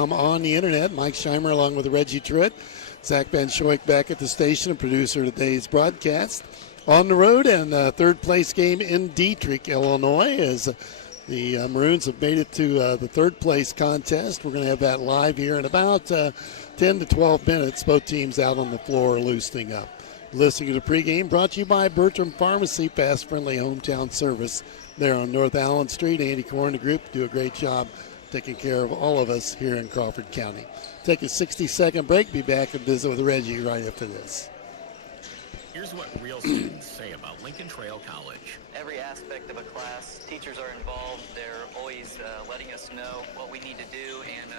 On the internet, Mike Scheimer along with Reggie Truitt, Zach Van Schoik back at the station and producer of today's broadcast. On the road and third place game in Dietrich, Illinois, as the Maroons have made it to the third place contest. We're going to have that live here in about 10 to 12 minutes. Both teams out on the floor loosening up. Listening to the pregame brought to you by Bertram Pharmacy, fast, friendly hometown service there on North Allen Street. Andy Korn, the group, do a great job taking care of all of us here in Crawford County. Take a 60-second break. Be back and visit with Reggie right after this. Here's what real students say about Lincoln Trail College. Every aspect of a class, teachers are involved. They're always letting us know what we need to do, and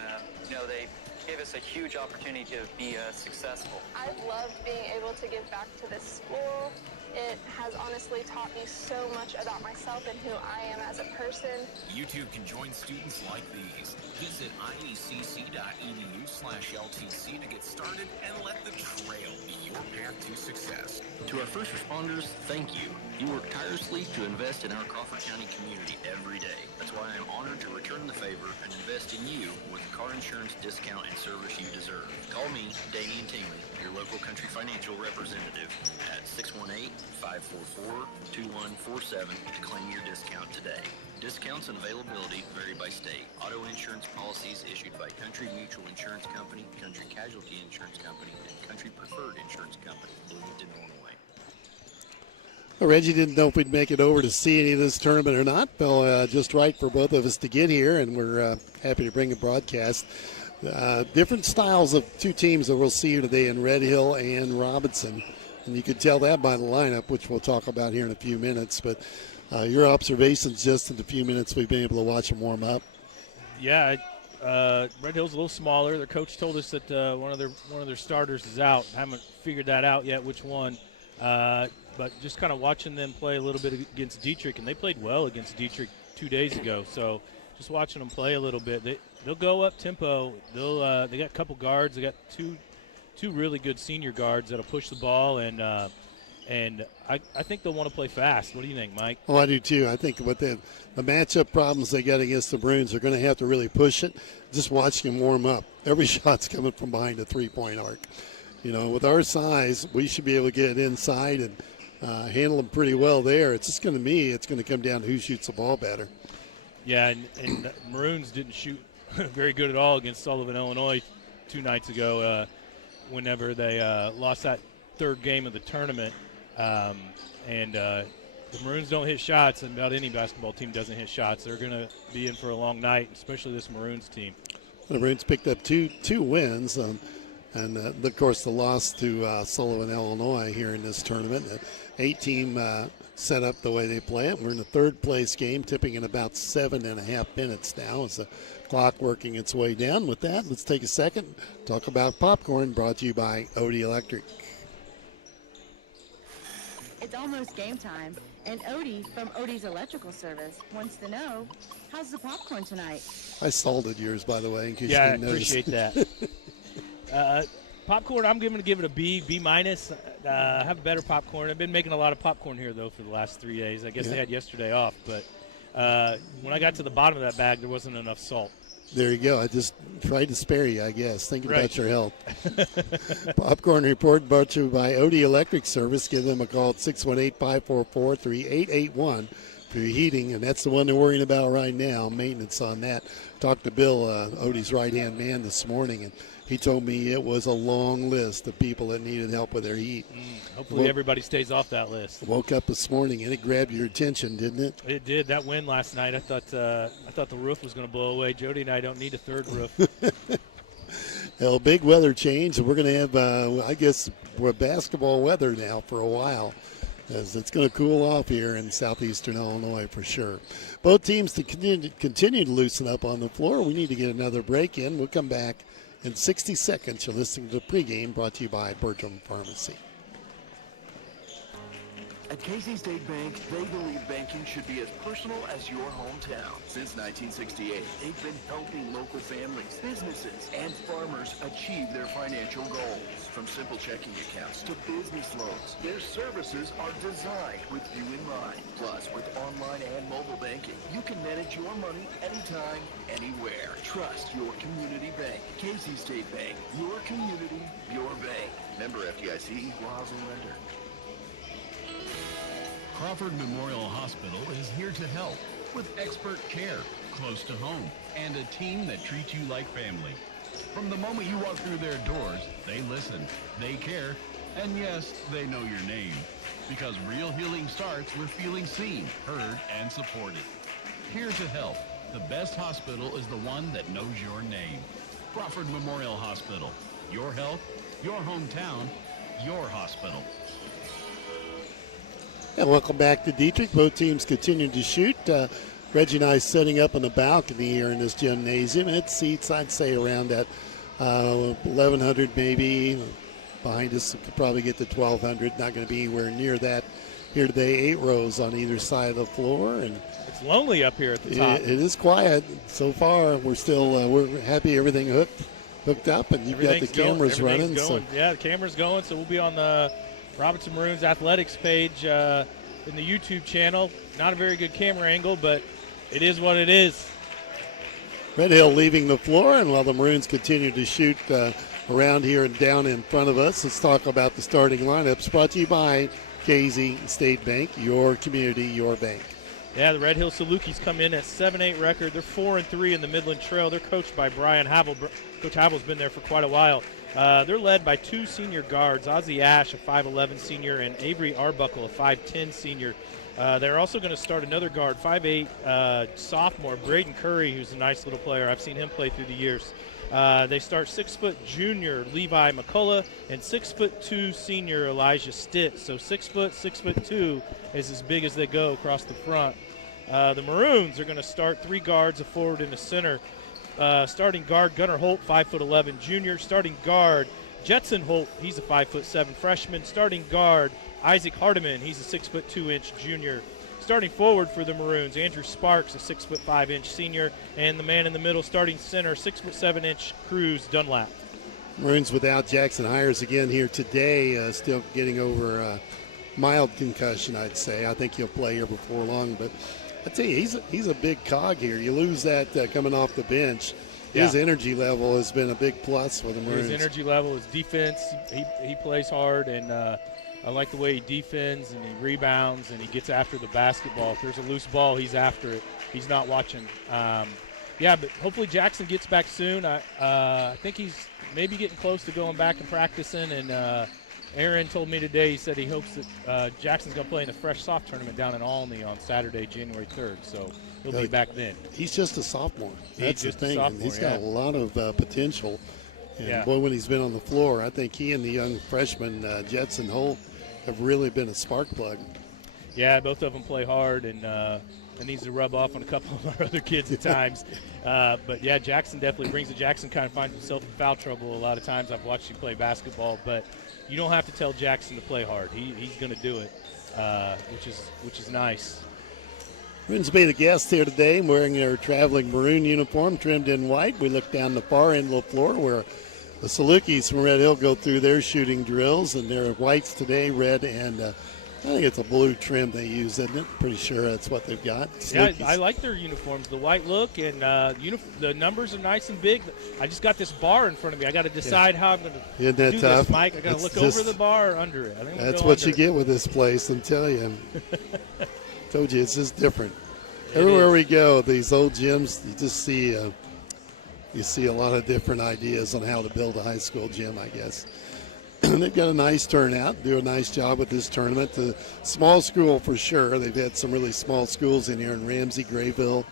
they give us a huge opportunity to be successful. I've loved being able to give back to this school. It has honestly taught me so much about myself and who I am as a person. You too can join students like these. Visit iecc.edu/LTC to get started and let the trail be your path to success. To our first responders, thank you. You work tirelessly to invest in our Crawford County community every day. That's why I am honored to return the favor and invest in you with the car insurance discount and service you deserve. Call me, Damian Tingley, your local Country Financial representative at 618-544-2147 to claim your discount today. Discounts and availability vary by state. Auto insurance policies issued by Country Mutual Insurance Company, Country Casualty Insurance Company, and Country Preferred Insurance Company, Bloomington, Illinois. Well, Reggie didn't know if we'd make it over to see any of this tournament or not. Felt just right for both of us to get here, and we're happy to bring a broadcast. Different styles of two teams that we'll see here today in Red Hill and Robinson. And you can tell that by the lineup, which we'll talk about here in a few minutes. But your observations just in the few minutes we've been able to watch them warm up. Yeah, Red Hill's a little smaller. Their coach told us that one of their starters is out. Haven't figured that out yet, which one. But just kind of watching them play a little bit against Dietrich, and they played well against Dietrich 2 days ago. So just watching them play a little bit, they'll go up tempo. They got a couple guards. They got two really good senior guards that'll push the ball, and I think they'll want to play fast. What do you think, Mike? Oh, I do too. I think with the matchup problems they got against the Maroons, they're going to have to really push it. Just watching them warm up. Every shot's coming from behind the three-point arc. You know, with our size, we should be able to get it inside and handle them pretty well there. It's going to come down to who shoots the ball better. Yeah, and Maroons didn't shoot very good at all against Sullivan, Illinois 2 nights ago whenever they lost that third game of the tournament. The Maroons don't hit shots, and about any basketball team doesn't hit shots. They're going to be in for a long night, especially this Maroons team. The Maroons picked up two wins, and of course the loss to Sullivan, Illinois here in this tournament. The 8-team set up the way they play it. We're in the third place game, tipping in about 7.5 minutes now as the clock working its way down. With that, let's take a second, talk about popcorn, brought to you by Odie Electric. It's almost game time, and Odie from Odie's Electrical Service wants to know, how's the popcorn tonight? I salted yours, by the way, in case you didn't notice. Yeah, I appreciate that. Popcorn, I'm going to give it a B minus. Have better popcorn. I've been making a lot of popcorn here, though, for the last 3 days. I guess they had yesterday off, but when I got to the bottom of that bag, there wasn't enough salt. There you go. I just tried to spare you, I guess, thinking about your health. Popcorn Report brought to you by Odie Electric Service. Give them a call at 618-544-3881 for your heating, and that's the one they're worrying about right now, maintenance on that. Talked to Bill, Odie's right-hand man, this morning, and he told me it was a long list of people that needed help with their heat. Hopefully everybody stays off that list. Woke up this morning and it grabbed your attention, didn't it? It did. That wind last night, I thought the roof was going to blow away. Jody and I don't need a third roof. Well, big weather change, and we're going to have, I guess, we're basketball weather now for a while, as it's going to cool off here in southeastern Illinois for sure. Both teams to continue to loosen up on the floor. We need to get another break in. We'll come back in 60 seconds. You're listening to the pregame brought to you by Bertram Pharmacy. At Casey State Bank, they believe banking should be as personal as your hometown. Since 1968, they've been helping local families, businesses, and farmers achieve their financial goals. From simple checking accounts to business loans, their services are designed with you in mind. Plus, with online and mobile banking, you can manage your money anytime, anywhere. Trust your community bank. Casey State Bank, your community, your bank. Member FDIC, equal housing lender. Crawford Memorial Hospital is here to help with expert care, close to home, and a team that treats you like family. From the moment you walk through their doors, they listen, they care, and yes, they know your name. Because real healing starts with feeling seen, heard, and supported. Here to help. The best hospital is the one that knows your name. Crawford Memorial Hospital. Your health, your hometown, your hospital. And welcome back to Dietrich. Both teams continue to shoot. Reggie and I setting up on the balcony here in this gymnasium. It seats, I'd say, around at 1,100 maybe. Behind us, could probably get to 1,200. Not going to be anywhere near that here today. 8 rows on either side of the floor. And it's lonely up here at the top. It is quiet. So far, we're still we're happy everything hooked up, and you've got the cameras running. So. Yeah, the camera's going, so we'll be on the Robinson Maroons Athletics page in the YouTube channel. Not a very good camera angle, but it is what it is. Red Hill leaving the floor, and while the Maroons continue to shoot around here and down in front of us, let's talk about the starting lineups brought to you by Casey State Bank, your community, your bank. Yeah, the Red Hill Salukis come in at 7-8 record. They're 4-3 in the Midland Trail. They're coached by Brian Havel. Coach Havel's been there for quite a while. They're led by 2 senior guards, Ozzie Ash, a 5'11 senior, and Avery Arbuckle, a 5'10 senior. They're also going to start another guard, 5'8 sophomore, Braden Curry, who's a nice little player. I've seen him play through the years. They start 6' junior Levi McCullough and 6'2 senior Elijah Stitt. So 6', 6'2 is as big as they go across the front. The Maroons are going to start 3 guards, a forward and a center. Starting guard Gunnar Holt, 5'11 junior. Starting guard Jetson Holt, he's a 5'7 freshman. Starting guard Isaac Hardiman, he's a 6'2" junior. Starting forward for the Maroons, Andrew Sparks, a 6'5" senior, and the man in the middle, starting center, 6'7" Cruz Dunlap. Maroons without Jackson Hires again here today, still getting over a mild concussion, I'd say. I think he'll play here before long, but I tell you, he's a big cog here. You lose that coming off the bench. His energy level has been a big plus for the Maroons. His energy level, his defense, he plays hard, and I like the way he defends and he rebounds and he gets after the basketball. If there's a loose ball, he's after it. He's not watching. But hopefully Jackson gets back soon. I think he's maybe getting close to going back and practicing, and Aaron told me today, he said he hopes that Jackson's going to play in the Fresh Soft tournament down in Olney on Saturday, January 3rd. So he'll be back then. He's just a sophomore. That's the thing. He's got a lot of potential. And boy, when he's been on the floor, I think he and the young freshman, Jetson Holt, have really been a spark plug. Yeah, both of them play hard, and needs to rub off on a couple of our other kids at times. But, yeah, Jackson definitely brings it. Jackson kind of finds himself in foul trouble a lot of times. I've watched him play basketball, but you don't have to tell Jackson to play hard. He's going to do it, which is nice. Maroons be the guest here today, wearing their traveling maroon uniform trimmed in white. We look down the far end of the floor where the Salukis from Red Hill go through their shooting drills, and they're whites today, red, and I think it's a blue trim they use, isn't it? Pretty sure that's what they've got. Salukis. Yeah, I like their uniforms, the white look, and the numbers are nice and big. I just got this bar in front of me. I got to decide how I'm going to do this, Mike. I got to look over the bar or under it. That's what you get with this place, I'm telling you. Told you, it's just different. Everywhere we go, these old gyms, you just see a lot of different ideas on how to build a high school gym, I guess. They've got a nice turnout, do a nice job with this tournament. The small school for sure. They've had some really small schools in here in Ramsey, Grayville.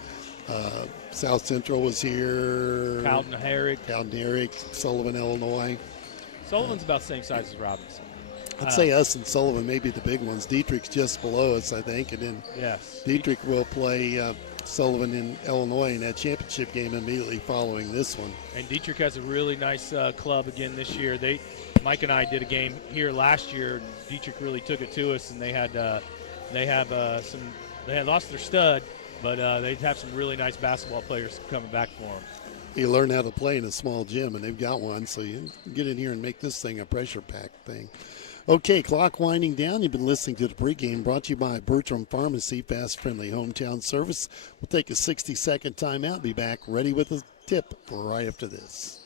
South Central was here. Cowden Herrick, Sullivan, Illinois. Sullivan's about the same size as Robinson. I'd say us and Sullivan may be the big ones. Dietrich's just below us, I think. And then Dietrich will play Sullivan in Illinois in that championship game immediately following this one. And Dietrich has a really nice club again this year. Mike and I did a game here last year, and Dietrich really took it to us, and they lost their stud, but they have some really nice basketball players coming back for them. You learn how to play in a small gym, and they've got one, so you can get in here and make this thing a pressure-packed thing. Okay, clock winding down. You've been listening to the pregame brought to you by Bertram Pharmacy, fast, friendly hometown service. We'll take a 60-second timeout. Be back ready with a tip right after this.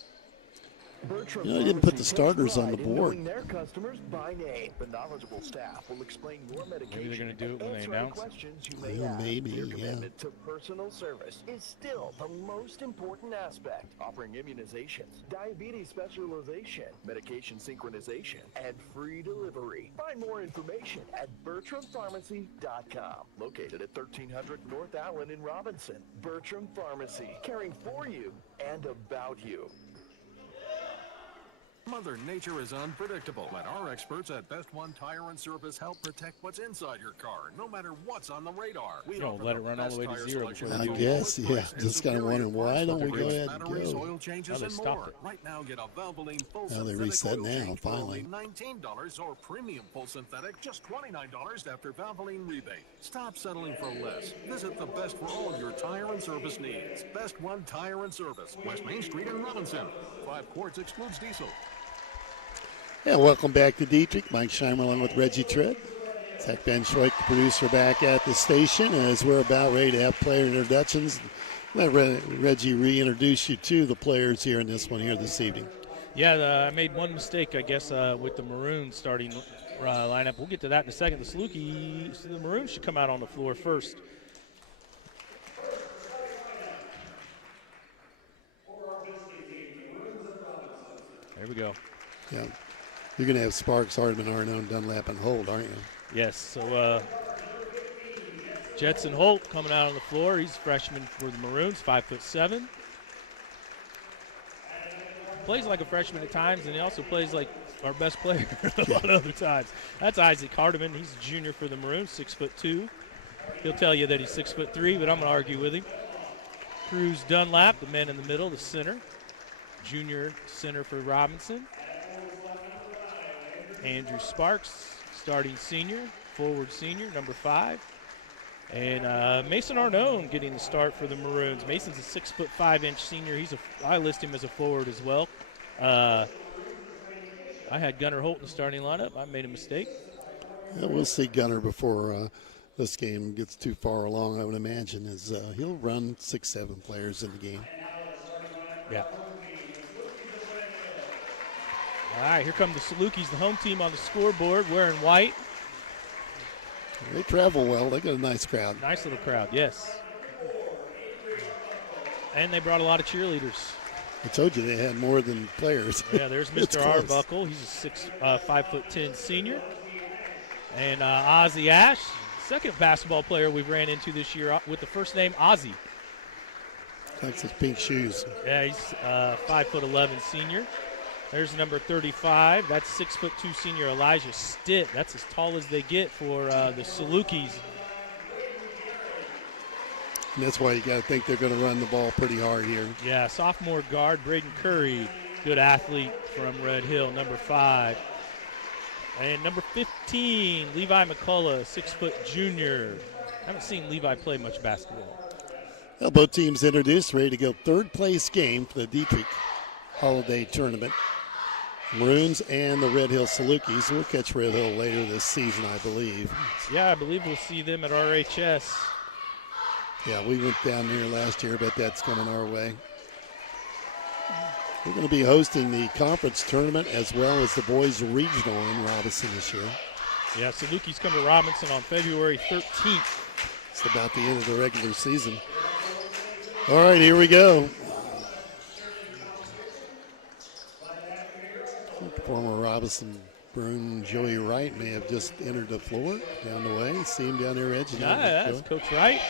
You know, they didn't put the starters on the board. Their customers by name. The knowledgeable staff will explain your medication. Maybe they're going to do it when they announce it. Maybe, Their yeah. commitment to personal service is still the most important aspect, offering immunizations, diabetes specialization, medication synchronization, and free delivery. Find more information at BertramPharmacy.com, located at 1300 North Allen in Robinson. Bertram Pharmacy, caring for you and about you. Mother Nature is unpredictable, but our experts at Best One Tire and Service help protect what's inside your car, no matter what's on the radar. We don't let it run all the way to zero before I guess, yeah. Just kind of wondering, why don't we go ahead and batteries, go? oil changes, and more. Right now, get a Valvoline full Now they synthetic reset oil now, change for finally. only $19, or premium full synthetic just $29 after Valvoline rebate. Stop settling for less. Visit the best for all your tire and service needs. Best One Tire and Service, West Main Street in Robinson. 5 quarts excludes diesel. Yeah, welcome back to Dietrich. Mike Scheimer along with Reggie Tritt. Zach Ben Schweik, the producer, back at the station as we're about ready to have player introductions. Let Reggie reintroduce you to the players here in this one here this evening. Yeah, I made one mistake, I guess, with the Maroons starting lineup. We'll get to that in a second. The Maroons should come out on the floor first. There we go. Yeah. You're going to have Sparks, Hardman, Arnone, Dunlap, and Holt, aren't you? Yes. So Jetson Holt coming out on the floor. He's a freshman for the Maroons, 5'7". Plays like a freshman at times, and he also plays like our best player a lot of other times. That's Isaac Hardiman. He's a junior for the Maroons, 6'2". He'll tell you that he's 6'3", but I'm going to argue with him. Cruz Dunlap, the man in the middle, the center. Junior center for Robinson. Andrew Sparks, starting senior, forward senior, number 5. And Mason Arnone getting the start for the Maroons. Mason's a 6'5" senior. I list him as a forward as well. I had Gunnar Holt in the starting lineup. I made a mistake. Yeah, we'll see Gunnar before this game gets too far along, I would imagine, as he'll run 6-7 players in the game. Yeah. All right, here come the Salukis, the home team on the scoreboard, wearing white. They travel well. They got a nice crowd. Nice little crowd, yes. And they brought a lot of cheerleaders. I told you they had more than players. Yeah, there's Mr. Arbuckle. He's a 5'10" senior. And Ozzie Ash, second basketball player we've ran into this year with the first name Ozzie. Likes his pink shoes. Yeah, he's 5'11" senior. There's number 35. That's 6'2" senior Elijah Stitt. That's as tall as they get for the Salukis. And that's why you got to think they're going to run the ball pretty hard here. Yeah, sophomore guard Braden Curry, good athlete from Red Hill, number 5. And number 15, Levi McCullough, 6' junior. Haven't seen Levi play much basketball. Well, both teams introduced, ready to go. Third place game for the Dietrich Holiday Tournament. Maroons and the Red Hill Salukis. We'll catch Red Hill later this season, I believe. Yeah, I believe we'll see them at RHS. Yeah, we went down there last year, but that's coming our way. We're going to be hosting the conference tournament as well as the boys regional in Robinson this year. Yeah, Salukis come to Robinson on February 13th. It's about the end of the regular season. All right, here we go. Former Robinson Maroon Joey Wright may have just entered the floor down the way. See him down there, Reggie. Yeah, that's Coach Wright.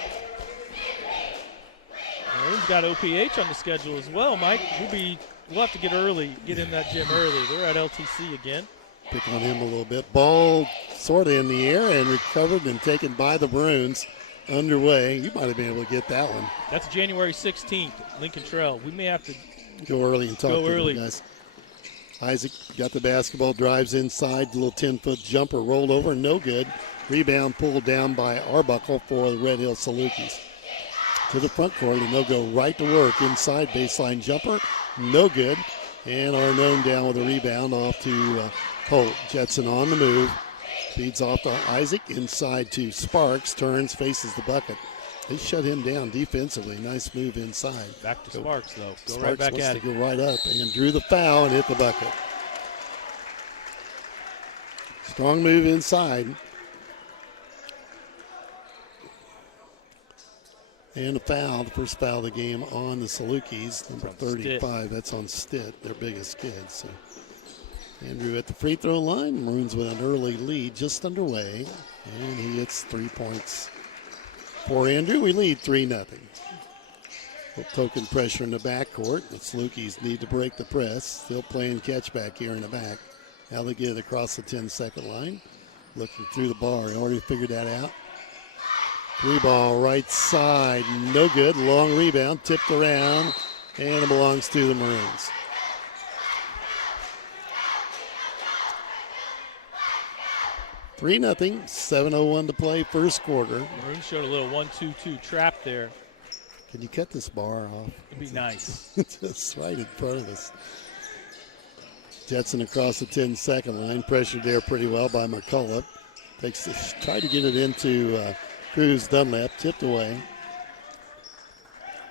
Maroons got OPH on the schedule as well, Mike. We'll have to get in that gym early. They're at LTC again. Pick on him a little bit. Ball sort of in the air and recovered and taken by the Maroons. Underway. You might have been able to get that one. That's January 16th, Lincoln Trail. We may have to go early and talk to early. the guys. Isaac got the basketball, drives inside, little 10-foot jumper, rolled over, no good. Rebound pulled down by Arbuckle for the Red Hill Salukis. To the front court, and they'll go right to work inside, baseline jumper, no good. And Arnone down with a rebound off to Holt. Jetson on the move, feeds off to Isaac, inside to Sparks, turns, faces the bucket. They shut him down defensively. Nice move inside. Back to Sparks, though. Go Sparks right back wants at to it. go right up and drew the foul and hit the bucket. Strong move inside. And a foul, the first foul of the game on the Salukis, number 35. That's on Stitt, their biggest kid. So Andrew at the free throw line. Maroons with an early lead just underway. And he hits 3 points for Andrew. We lead 3-0. Token pressure in the backcourt. The Salukis need to break the press. Still playing catch back here in the back. Now they get it across the 10-second line. Looking through the bar. He already figured that out. Three ball right side. No good. Long rebound. Tipped around. And it belongs to the Maroons. Three nothing. 7:01 to play, first quarter. Maroons showed a little 1-2-2 trap there. Can you cut this bar off? It'd be nice. Just right in front of us. Jetson across the 10-second line. Pressured there pretty well by McCullough. Tried to get it into Cruz Dunlap. Tipped away.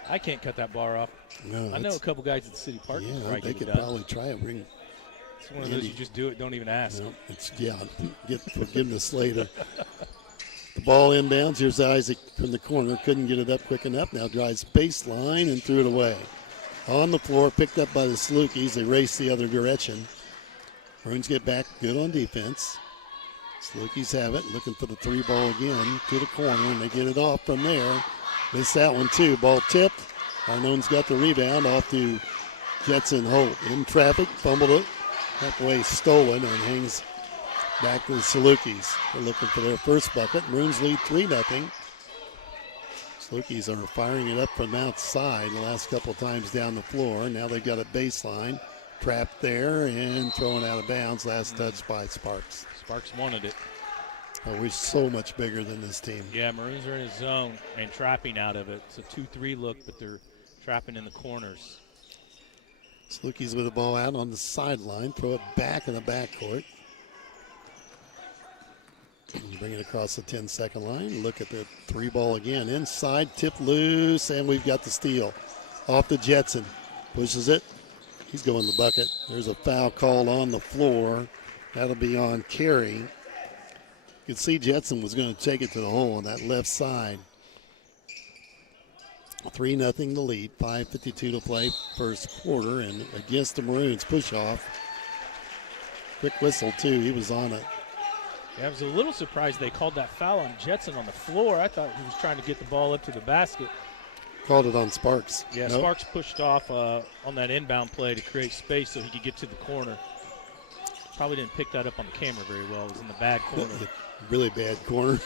I can't cut that bar off. No, I know a couple guys at the City Park. Yeah, they could probably try it. It's one of those you just do it, don't even ask. No, get forgiveness later. The ball inbounds. Here's Isaac from the corner. Couldn't get it up quick enough. Now drives baseline and threw it away. On the floor, picked up by the Salukis. They race the other direction. Maroons get back good on defense. Salukis have it. Looking for the three ball again to the corner, and they get it off from there. Missed that one too. Ball tipped. Arnone's got the rebound off to Jetson Holt. In traffic, fumbled it. Halfway stolen and hangs back to the Salukis. They're looking for their first bucket. Maroons lead 3-0. Salukis are firing it up from outside the last couple of times down the floor. Now they've got a baseline. Trapped there and thrown out of bounds. Last touch by Sparks. Sparks wanted it. Oh, we're so much bigger than this team. Yeah, Maroons are in a zone and trapping out of it. It's a 2-3 look, but they're trapping in the corners. Salukis with the ball out on the sideline. Throw it back in the backcourt. Bring it across the 10-second line. Look at the three ball again. Inside, tip loose, and we've got the steal. Off to Jetson. Pushes it. He's going to the bucket. There's a foul called on the floor. That'll be on Carey. You could see Jetson was going to take it to the hole on that left side. 3-0 the lead. 5:52 to play, first quarter, and against the Maroons, push off. Quick whistle too. He was on it. Yeah, I was a little surprised they called that foul on Jetson on the floor. I thought he was trying to get the ball up to the basket. Called it on Sparks. Yeah, nope. Sparks pushed off on that inbound play to create space so he could get to the corner. Probably didn't pick that up on the camera very well. It was in the bad corner. Really bad corner.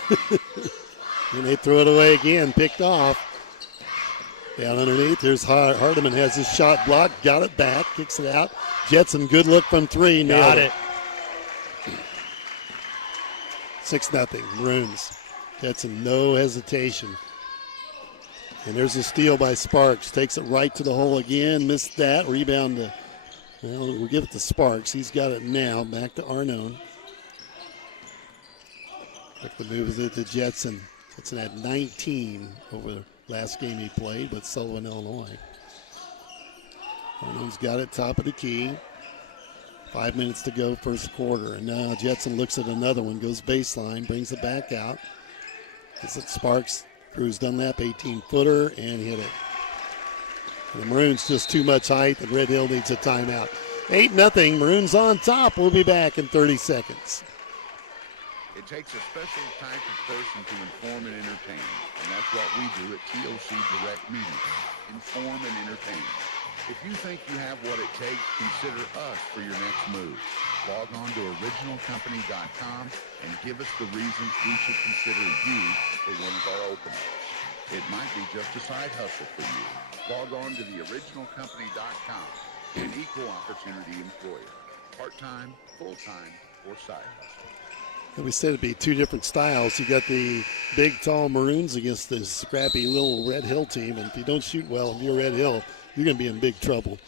And they throw it away again. Picked off. Down underneath. There's Hardiman has his shot blocked. Got it back. Kicks it out. Jetson, good look from three. Got it. 6-0 Maroons. Jetson, no hesitation. And there's a steal by Sparks. Takes it right to the hole again. Missed that. Rebound to, well, we'll give it to Sparks. He's got it now. Back to Arnone. Quickly moves it to Jetson. Jetson had 19 over the last game he played with Sullivan, Illinois. Arnone's got it top of the key. 5 minutes to go, first quarter. And now Jetson looks at another one, goes baseline, brings it back out. Gets it Sparks. Cruz Dunlap, 18-footer, and hit it. And the Maroons just too much height, and Red Hill needs a timeout. 8-0, Maroons on top. We'll be back in 30 seconds. It takes a special type of person to inform and entertain, and that's what we do at TOC Direct Media. Inform and entertain. If you think you have what it takes, consider us for your next move. Log on to originalcompany.com and give us the reasons we should consider you for one of our openings. It might be just a side hustle for you. Log on to theoriginalcompany.com, an equal opportunity employer. part-time, full-time, or side hustle. And we said it'd be two different styles. You got the big, tall Maroons against the scrappy little Red Hill team. And if you don't shoot well, if you're Red Hill, you're going to be in big trouble.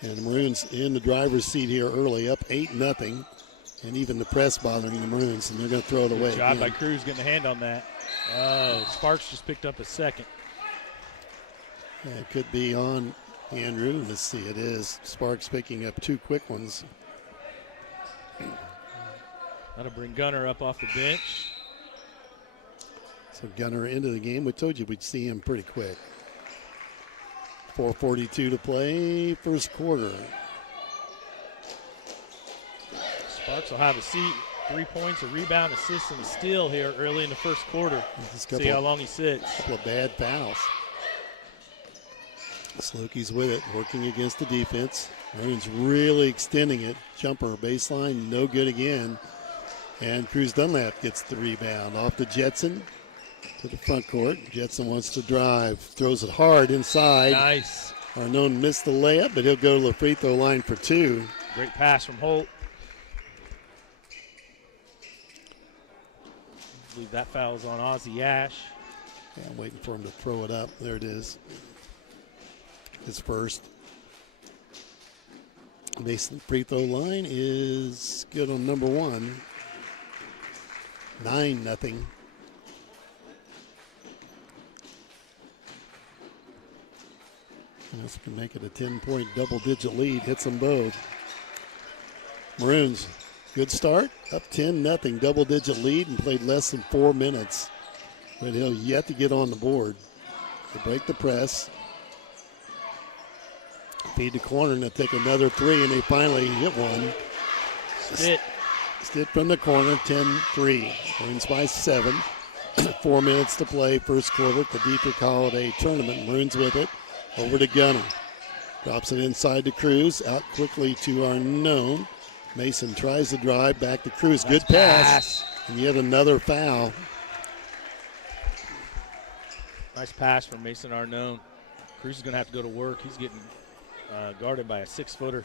And the Maroons in the driver's seat here early, up 8-0. And even the press bothering the Maroons, and they're going to throw it away. Good job by Cruz getting a hand on that. Oh, Sparks just picked up a second. Yeah, it could be on Andrew. Let's see, it is. Sparks picking up two quick ones. That'll bring Gunner up off the bench. So Gunner into the game. We told you we'd see him pretty quick. 4:42 to play, first quarter. Sparks will have a seat. 3 points, a rebound, assist, and a steal here early in the first quarter. See how long he sits. A couple of bad fouls. Salukis with it, working against the defense. Maroons really extending it. Jumper, baseline, no good again. And Cruz Dunlap gets the rebound off the Jetson to the front court. Jetson wants to drive, throws it hard inside. Nice. Arnone missed the layup, but he'll go to the free throw line for two. Great pass from Holt. I believe that foul is on Ozzie Ash. Yeah, I'm waiting for him to throw it up. There it is. His first. Mason free throw line is good on number one. 9-0. This can make it a 10-point double-digit lead. Hits them both. Maroons, good start. Up 10-0, double-digit lead, and played less than 4 minutes. Red Hill yet to get on the board. They break the press. Feed the corner, and they take another three, and they finally hit one. Stitt from the corner, 10-3. Maroons by 7. 4 minutes to play, first quarter at the Dietrich Holiday Tournament. Maroons with it. Over to Gunner. Drops it inside to Cruz. Out quickly to Arnone. Mason tries to drive. Back to Cruz. Good pass. And yet another foul. Nice pass from Mason Arnone. Cruz is going to have to go to work. He's getting guarded by a 6-footer.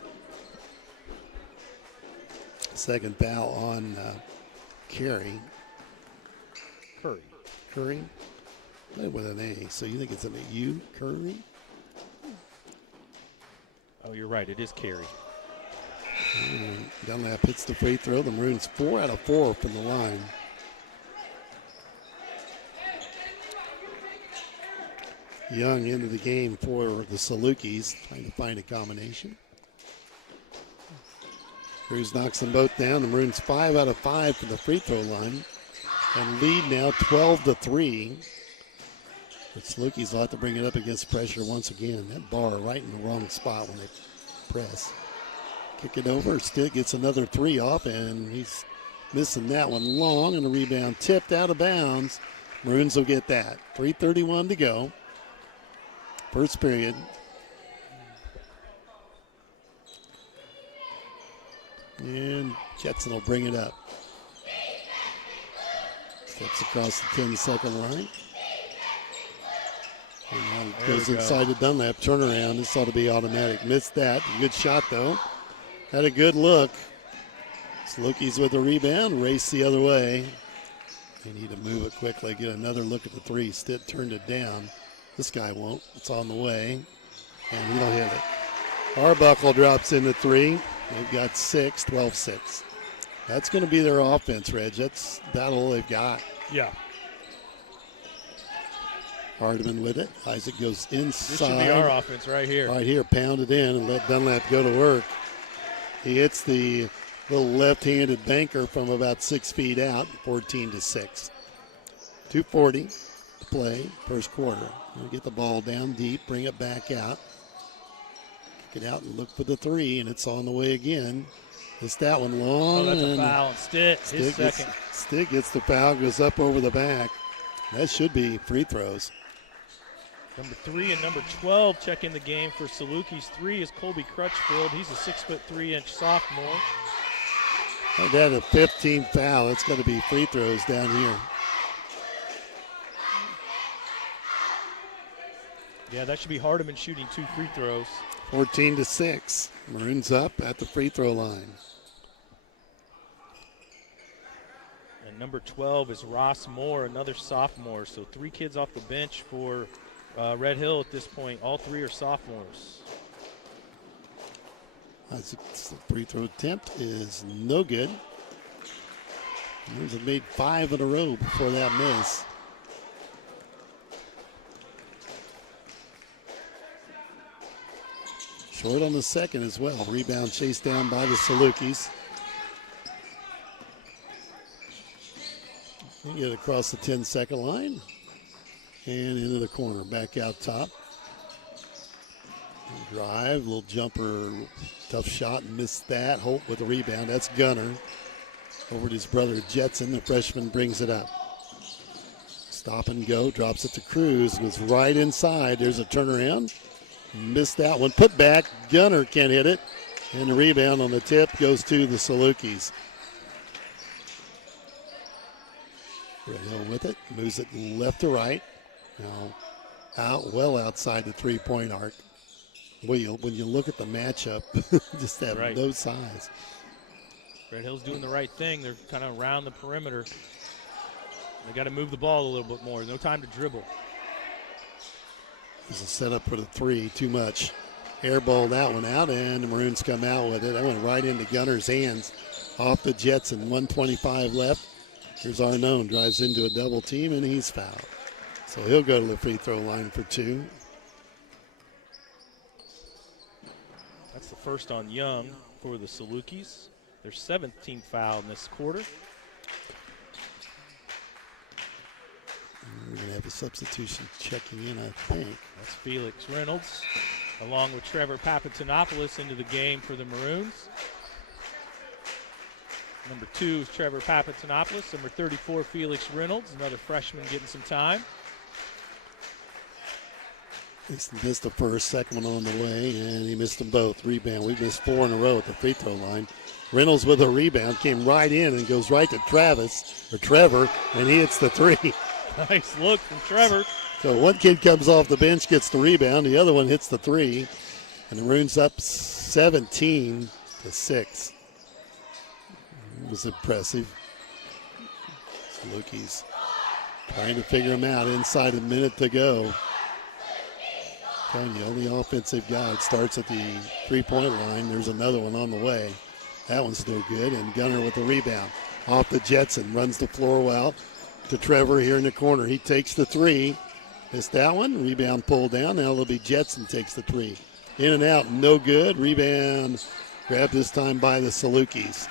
Second foul on Curry. Curry? With an A. So you think it's an U? Curry? Oh, you're right. It is Carey. Dunlap hits the free throw. The Maroons 4 out of 4 from the line. Young into the game for the Salukis, trying to find a combination. Cruz knocks them both down. The Maroons 5 out of 5 from the free throw line. And lead now 12-3. But Salukis will have to bring it up against pressure once again. That bar right in the wrong spot when they press. Kick it over. Stitt gets another three off, and he's missing that one long, and a rebound tipped out of bounds. Maroons will get that. 3:31 to go. First period. And Jetson will bring it up. Steps across the 10-second line. And now goes inside to Dunlap. Turnaround. This ought to be automatic. Missed that. Good shot, though. Had a good look. Salukis with the rebound. Race the other way. They need to move it quickly. Get another look at the three. Stitt turned it down. This guy won't. It's on the way. And he'll hit it. Arbuckle drops in the three. They've got 6, 12-6. That's going to be their offense, Reg. That's about all they've got. Yeah. Hardiman with it. Isaac goes inside. This should be our offense right here. Right here, pound it in and let Dunlap go to work. He hits the little left-handed banker from about 6 feet out, 14-6. 2:40 to play, first quarter. We'll get the ball down deep, bring it back out. Kick it out and look for the three, and it's on the way again. It's that one long. Oh, that's a foul. Stitt, his second. Stitt gets the foul, goes up over the back. That should be free throws. Number 3 and number 12 check in the game for Salukis. 3 is Colby Crutchfield. He's a 6'3" sophomore. That's a 15th foul. It's going to be free throws down here. Yeah, that should be Hardiman shooting 2 free throws. 14-6. Maroons up at the free throw line. And number 12 is Ross Moore, another sophomore. So 3 kids off the bench for Red Hill at this point. All 3 are sophomores. The free throw attempt is no good. Maroons have made 5 in a row before that miss. Short on the second as well. Rebound chased down by the Salukis. They get across the 10-second line and into the corner. Back out top. Drive, little jumper, tough shot, missed that. Holt with the rebound. That's Gunner. Over to his brother Jetson. The freshman brings it up. Stop and go. Drops it to Cruz. Goes right inside. There's a turnaround. Missed that one. Put back. Gunner can't hit it. And the rebound on the tip goes to the Salukis. Red Hill with it. Moves it left to right. Now well outside the three-point arc. When you look at the matchup, just have no size. Red Hill's doing the right thing. They're kind of around the perimeter. They got to move the ball a little bit more. No time to dribble. There's a setup for the three. Too much. Airball that one out, and the Maroons come out with it. That went right into Gunner's hands. Off the Jetson. 1:25 left. Here's Arnone. Drives into a double team, and he's fouled. So he'll go to the free throw line for 2. That's the first on Young for the Salukis. Their 7th team foul in this quarter. We're going to have a substitution checking in, I think. That's Felix Reynolds, along with Trevor Papatonopoulos into the game for the Maroons. Number 2 is Trevor Papatonopoulos. Number 34, Felix Reynolds, another freshman getting some time. He missed the first, second one on the way, and he missed them both. Rebound. We missed 4 in a row at the free throw line. Reynolds with a rebound, came right in and goes right to Trevor, and he hits the 3. Nice look from Trevor. So one kid comes off the bench, gets the rebound. The other one hits the 3. And the Maroons up 17-6. It was impressive. Salukis trying to figure him out inside a minute to go. Telling you, only offensive guy. It starts at the three-point line. There's another one on the way. That one's no good. And Gunner with the rebound. Off the Jetson. Runs the floor well to Trevor here in the corner. He takes the 3. Missed that one. Rebound pulled down. Now it'll be Jetson takes the 3. In and out. No good. Rebound grabbed this time by the Salukis.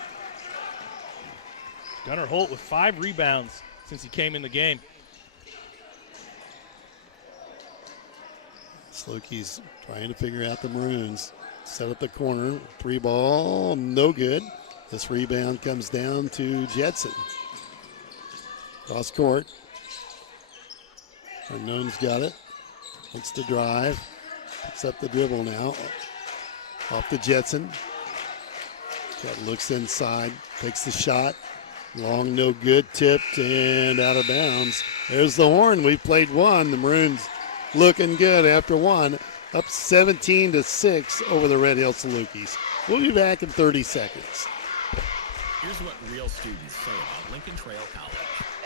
Gunnar Holt with 5 rebounds since he came in the game. Salukis trying to figure out the Maroons. Set up the corner. 3 ball. No good. This rebound comes down to Jetson. Cross court. Arnone's got it. Looks to drive. Picks up the dribble now. Off the Jetson. That looks inside. Takes the shot. Long, no good. Tipped and out of bounds. There's the horn. We've played 1. The Maroons looking good after 1. Up 17-6 over the Red Hill Salukis. We'll be back in 30 seconds. Here's what real students say about Lincoln Trail College.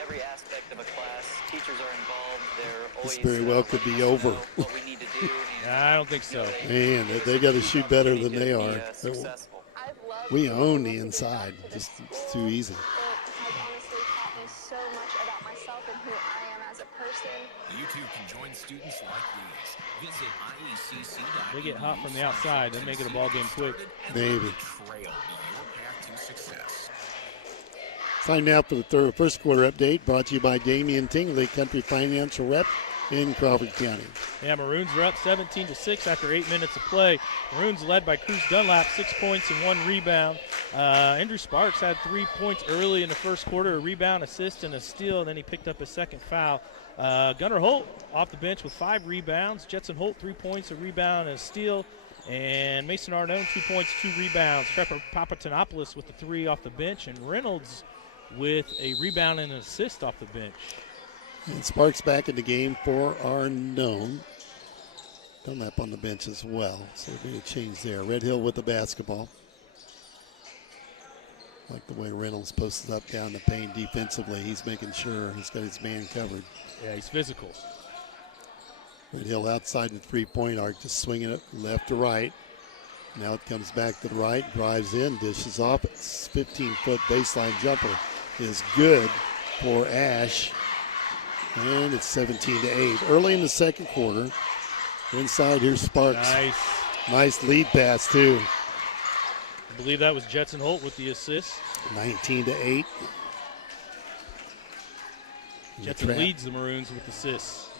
Every aspect of a class, teachers are involved. They're always This very well could be over. what we need to do. I don't think so. Man, they got to shoot better than they are. Successful. We own the inside. Just it's too easy. It has honestly taught me so much about myself and who I am as a person. You too can join students like these. Visit IECC.edu. They get hot from the outside. They make it a ball game quick. Maybe. Trail be your path to success. Time now for the first quarter update, brought to you by Damian Tingley, Country Financial Rep in Crawford County. Yeah, Maroons are up 17-6 after 8 minutes of play. Maroons led by Cruz Dunlap, 6 points and 1 rebound. Andrew Sparks had 3 points early in the first quarter, a rebound, assist, and a steal, and then he picked up his second foul. Gunnar Holt off the bench with 5 rebounds. Jetson Holt, 3 points, a rebound, and a steal. And Mason Arnone, 2 points, 2 rebounds. Trevor Papatonopoulos with the 3 off the bench, and Reynolds with a rebound and an assist off the bench. And Sparks back in the game for Arnone. Dunlap on the bench as well. So there'll be a change there. Red Hill with the basketball. Like the way Reynolds posted up down the paint defensively. He's making sure he's got his man covered. Yeah, he's physical. Red Hill outside the three-point arc, just swinging it left to right. Now it comes back to the right, drives in, dishes off. It's 15-foot baseline jumper is good for Ash. And it's 17-8. Early in the second quarter. Inside, here's Sparks. Nice lead pass, too. I believe that was Jetson Holt with the assist. 19-8. Jetson leads the Maroons with assists.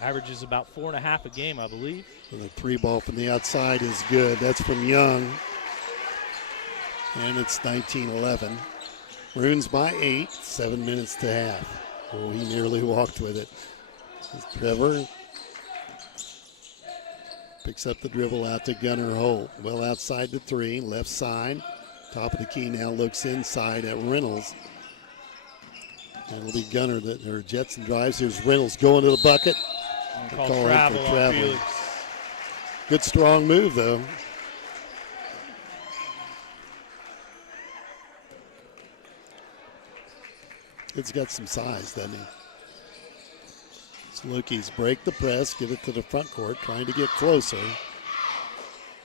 Averages about 4.5 a game, I believe. So the three ball from the outside is good. That's from Young. And it's 19-11. Maroons by 8, 7 minutes to half. Oh, he nearly walked with it. Trevor picks up the dribble out to Gunnar Holt. Well outside the three, left side. Top of the key now looks inside at Reynolds. And it'll be Gunnar or Jetson drives. Here's Reynolds going to the bucket. Call travel on Felix. Good strong move though. It's got some size, doesn't he? Salukis break the press, get it to the front court, trying to get closer.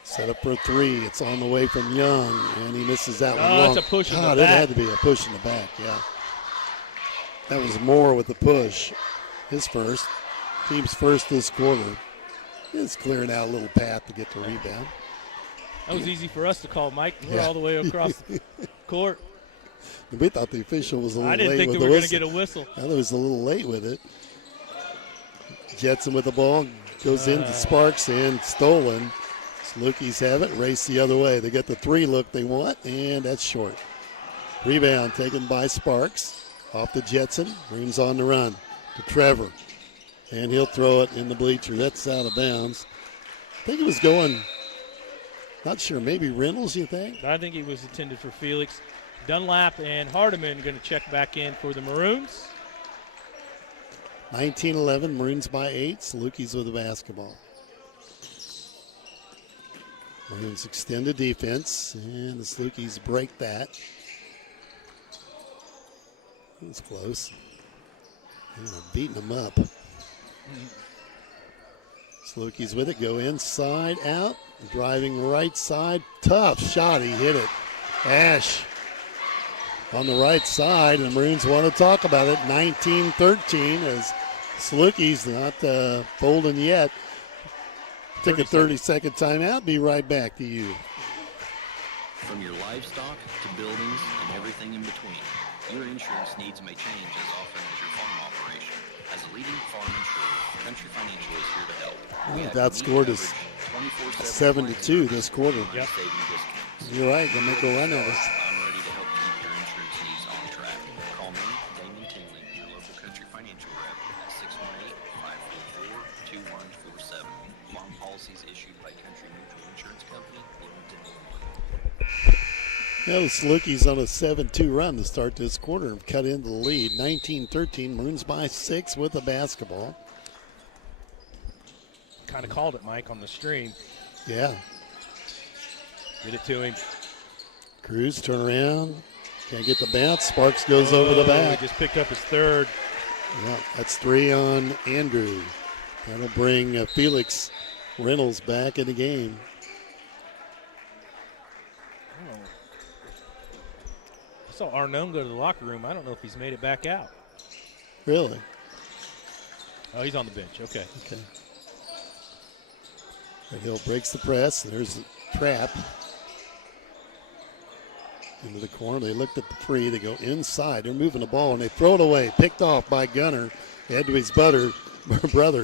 Set up for a three. It's on the way from Young, and he misses that one long. That's a push in the back. It had to be a push in the back, yeah. That was Moore with the push. His first. Team's first this quarter. It's clearing out a little path to get the rebound. That was easy for us to call, Mike. We're all the way across the court. We thought the official was a little late with the whistle. I didn't think we were going to get a whistle. I thought it was a little late with it. Jetson with the ball, goes into Sparks and stolen. Salukis have it, race the other way. They get the three look they want, and that's short. Rebound taken by Sparks. Off to Jetson. Maroons on the run to Trevor. And he'll throw it in the bleacher. That's out of bounds. I think it was going, not sure, maybe Reynolds, you think? I think he was intended for Felix. Dunlap and Hardiman going to check back in for the Maroons. 19-11, Maroons by 8. Salukis with the basketball. Maroons extend the defense, and the Salukis break that. It was close. They're beating them up. Salukis with it, go inside, out, driving right side. Tough shot, he hit it. Ash on the right side, and the Maroons want to talk about it. 19-13 as Salukis not folding yet. Take a 30-second timeout. Be right back to you. From your livestock to buildings and everything in between, your insurance needs may change as often as your farm operation. As a leading farm insurer, Country Financial is here to help. That scored is 7-2 this quarter. Yep. You're right. They'll make a run of us. I'm ready to help keep your insurance needs on track. Call me, Damon Tinley, your local Country Financial rep at 618-544-2147. Farm policies issued by Country Mutual Insurance Company, Bloomington, Illinois. The Salukis on a 7-2 run to start this quarter have cut into the lead. 19-13, Maroons by 6 with the basketball. Kind of called it, Mike, on the stream. Yeah. Get it to him. Cruz turn around. Can't get the bounce. Sparks goes over the back. He just picked up his third. Yeah, that's 3 on Andrew. That'll bring Felix Reynolds back in the game. I saw Arnone go to the locker room. I don't know if he's made it back out. Really? Oh, he's on the bench. Okay. Okay. Red Hill breaks the press. There's a trap. Into the corner. They looked at the three. They go inside. They're moving the ball, and they throw it away. Picked off by Gunnar. Head to his brother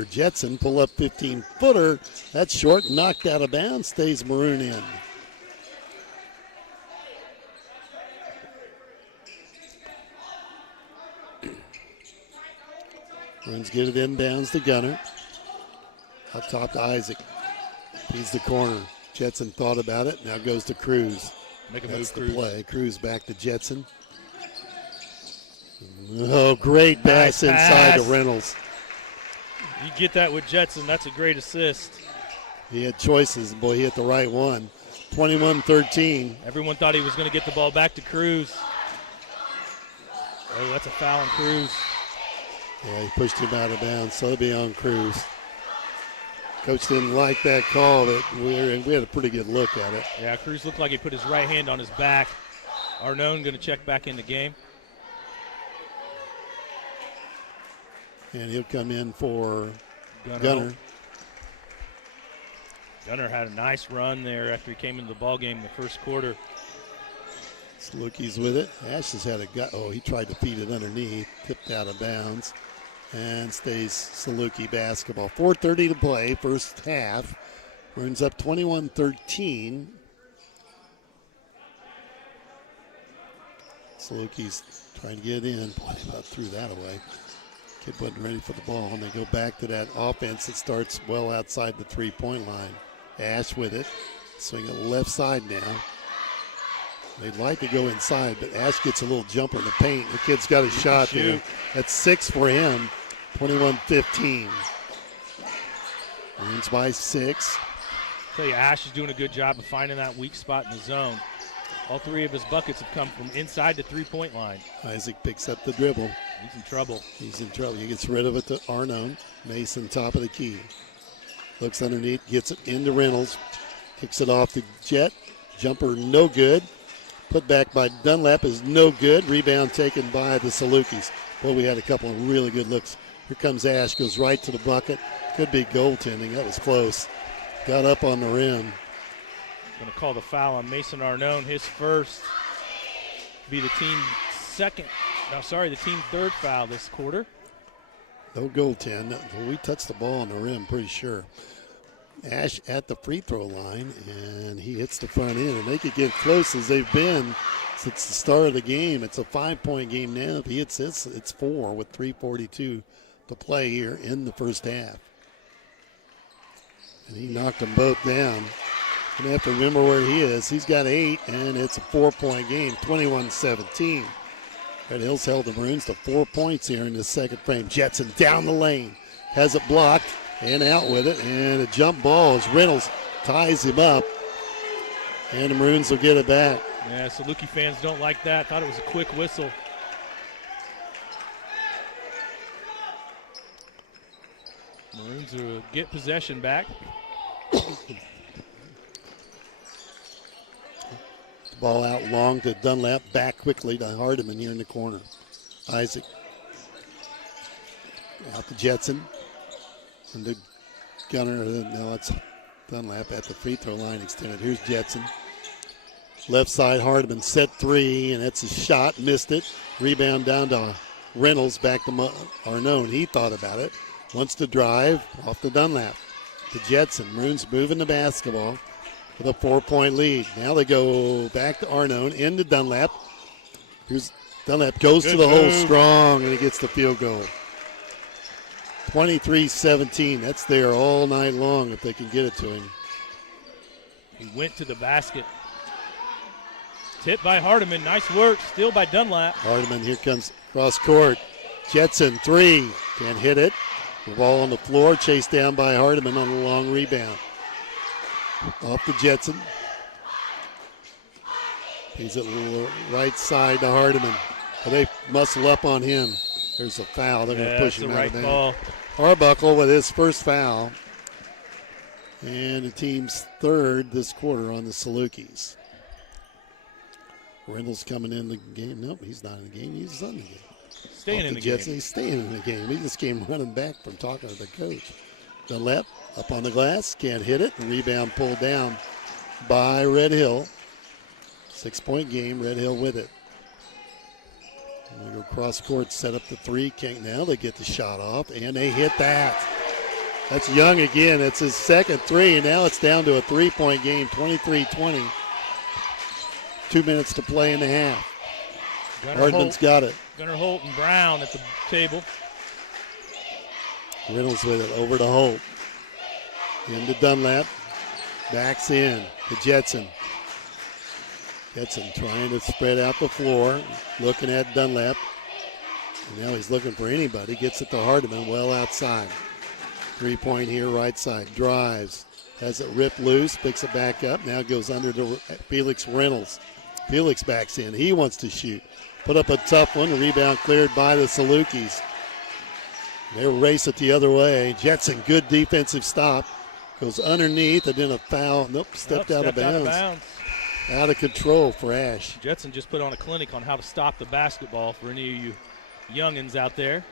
Jetson. Pull up 15-footer. That's short. Knocked out of bounds. Stays Maroon in. Maroons get it inbounds to Gunnar. Up top to Isaac. He's the corner. Jetson thought about it. Now goes to Cruz. Make a That's move, the Cruz. play. Cruz back to Jetson. Oh, great pass inside to Reynolds. You get that with Jetson. That's a great assist. He had choices, and boy, he hit the right one. 21-13. Everyone thought he was going to get the ball back to Cruz. Oh, that's a foul on Cruz. Yeah, he pushed him out of bounds, so it'll be on Cruz. Coach didn't like that call, but we had a pretty good look at it. Yeah, Cruz looked like he put his right hand on his back. Arnone going to check back in the game. And he'll come in for Gunner. Gunner had a nice run there after he came into the ball game in the first quarter. Salukis with it. Ash has had a gut. Oh, he tried to feed it underneath, tipped out of bounds, and stays Saluki basketball. 4:30 to play, first half. Maroons up 21-13. Salukis trying to get in. Boy, they about threw that away. Kid wasn't ready for the ball, and they go back to that offense that starts well outside the three-point line. Ash with it, swinging the left side now. They'd like to go inside, but Ash gets a little jumper in the paint. The kid's got a shot there. That's 6 for him, 21-15. Maroons by 6. I tell you, Ash is doing a good job of finding that weak spot in the zone. All three of his buckets have come from inside the three-point line. Isaac picks up the dribble. He's in trouble. He's in trouble. He gets rid of it to Arnone. Mason, top of the key. Looks underneath, gets it into Reynolds. Kicks it off to Jet. Jumper no good. Put back by Dunlap is no good. Rebound taken by the Salukis. Boy, we had a couple of really good looks. Here comes Ash, goes right to the bucket. Could be goaltending. That was close. Got up on the rim. Going to call the foul on Mason Arnone. His first. Be the team the team third foul this quarter. No goaltend. We touched the ball on the rim, pretty sure. Ash at the free throw line, and he hits the front end. And they could get close as they've been since the start of the game. It's a 5-point game now. If he hits this, it's 4 with 3:42 to play here in the first half. And he knocked them both down. You have to remember where he is. He's got 8, and it's a 4-point game, 21-17. Red Hills held the Maroons to 4 points here in the second frame. Jetson down the lane, has it blocked, and out with it, and a jump ball as Reynolds ties him up, and the Maroons will get it back. Yeah, Saluki fans don't like that. Thought it was a quick whistle. Maroons will get possession back. Ball out long to Dunlap, back quickly to Hardiman here in the corner. Isaac out to Jetson. And to Gunner, no, it's Dunlap at the free throw line extended. Here's Jetson. Left side, Hardiman set 3, and that's a shot, missed it. Rebound down to Reynolds, back to Arnone. He thought about it. Wants to drive off to Dunlap. To Jetson. Maroons moving the basketball with a 4-point lead. Now they go back to Arnone, into Dunlap. Here's Dunlap, goes to the hole strong, and he gets the field goal. 23-17. That's there all night long if they can get it to him. He went to the basket. Tipped by Hardiman. Nice work. Still by Dunlap. Hardiman, here comes cross court. Jetson, 3. Can't hit it. The ball on the floor, chased down by Hardiman on a long rebound. Off to Jetson. He's at the right side to Hardiman. They muscle up on him. There's a foul. They're going to push him out of the ball. Arbuckle with his first foul. And the team's third this quarter on the Salukis. Reynolds coming in the game. Nope, he's not in the game. He's on the game. Staying in the game. He's staying in the game. He just came running back from talking to the coach. Dunlap up on the glass. Can't hit it. Rebound pulled down by Red Hill. 6-point game. Red Hill with it. And they go cross court, set up the 3. Now they get the shot off, and they hit that. That's Young again. It's his second 3, and now it's down to a 3-point game, 23-20. 2 minutes to play in the half. Hardman's got it. Gunnar Holt and Brown at the table. Reynolds with it over to Holt. Into Dunlap. Backs in to Jetson. Jetson trying to spread out the floor. Looking at Dunlap. And now he's looking for anybody. Gets it to Hardiman well outside. 3-point here, right side. Drives. Has it ripped loose. Picks it back up. Now goes under to Felix Reynolds. Felix backs in. He wants to shoot. Put up a tough one. The rebound cleared by the Salukis. They race it the other way. Jetson, good defensive stop. Goes underneath and then a foul. Nope, stepped out of bounds. Out of control for Ash. Jetson just put on a clinic on how to stop the basketball for any of you youngins out there.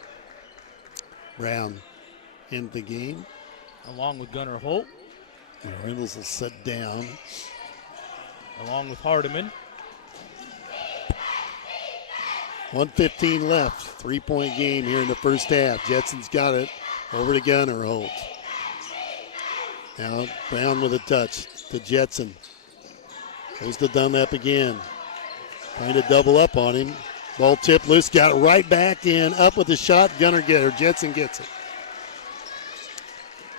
Brown in the game. Along with Gunnar Holt. And Reynolds will sit down. Along with Hardiman. 1:15 left. 3-point game here in the first half. Jetson's got it. Over to Gunnar Holt. Now Brown with a touch to Jetson. Goes to Dunlap again. Trying to double up on him. Ball tipped loose. Got it right back in. Up with the shot. Jetson gets it.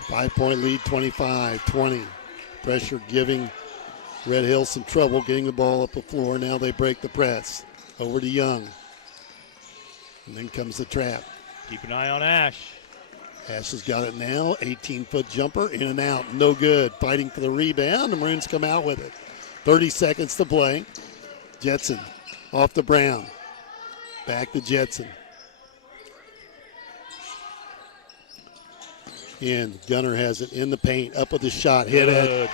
5-point lead, 25-20. Pressure giving Red Hill some trouble getting the ball up the floor. Now they break the press. Over to Young. And then comes the trap. Keep an eye on Ash. Ash has got it now. 18-foot jumper, in and out. No good. Fighting for the rebound. The Maroons come out with it. 30 seconds to play. Jetson off to Brown. Back to Jetson. In. Gunnar has it in the paint. Up with the shot. Hit it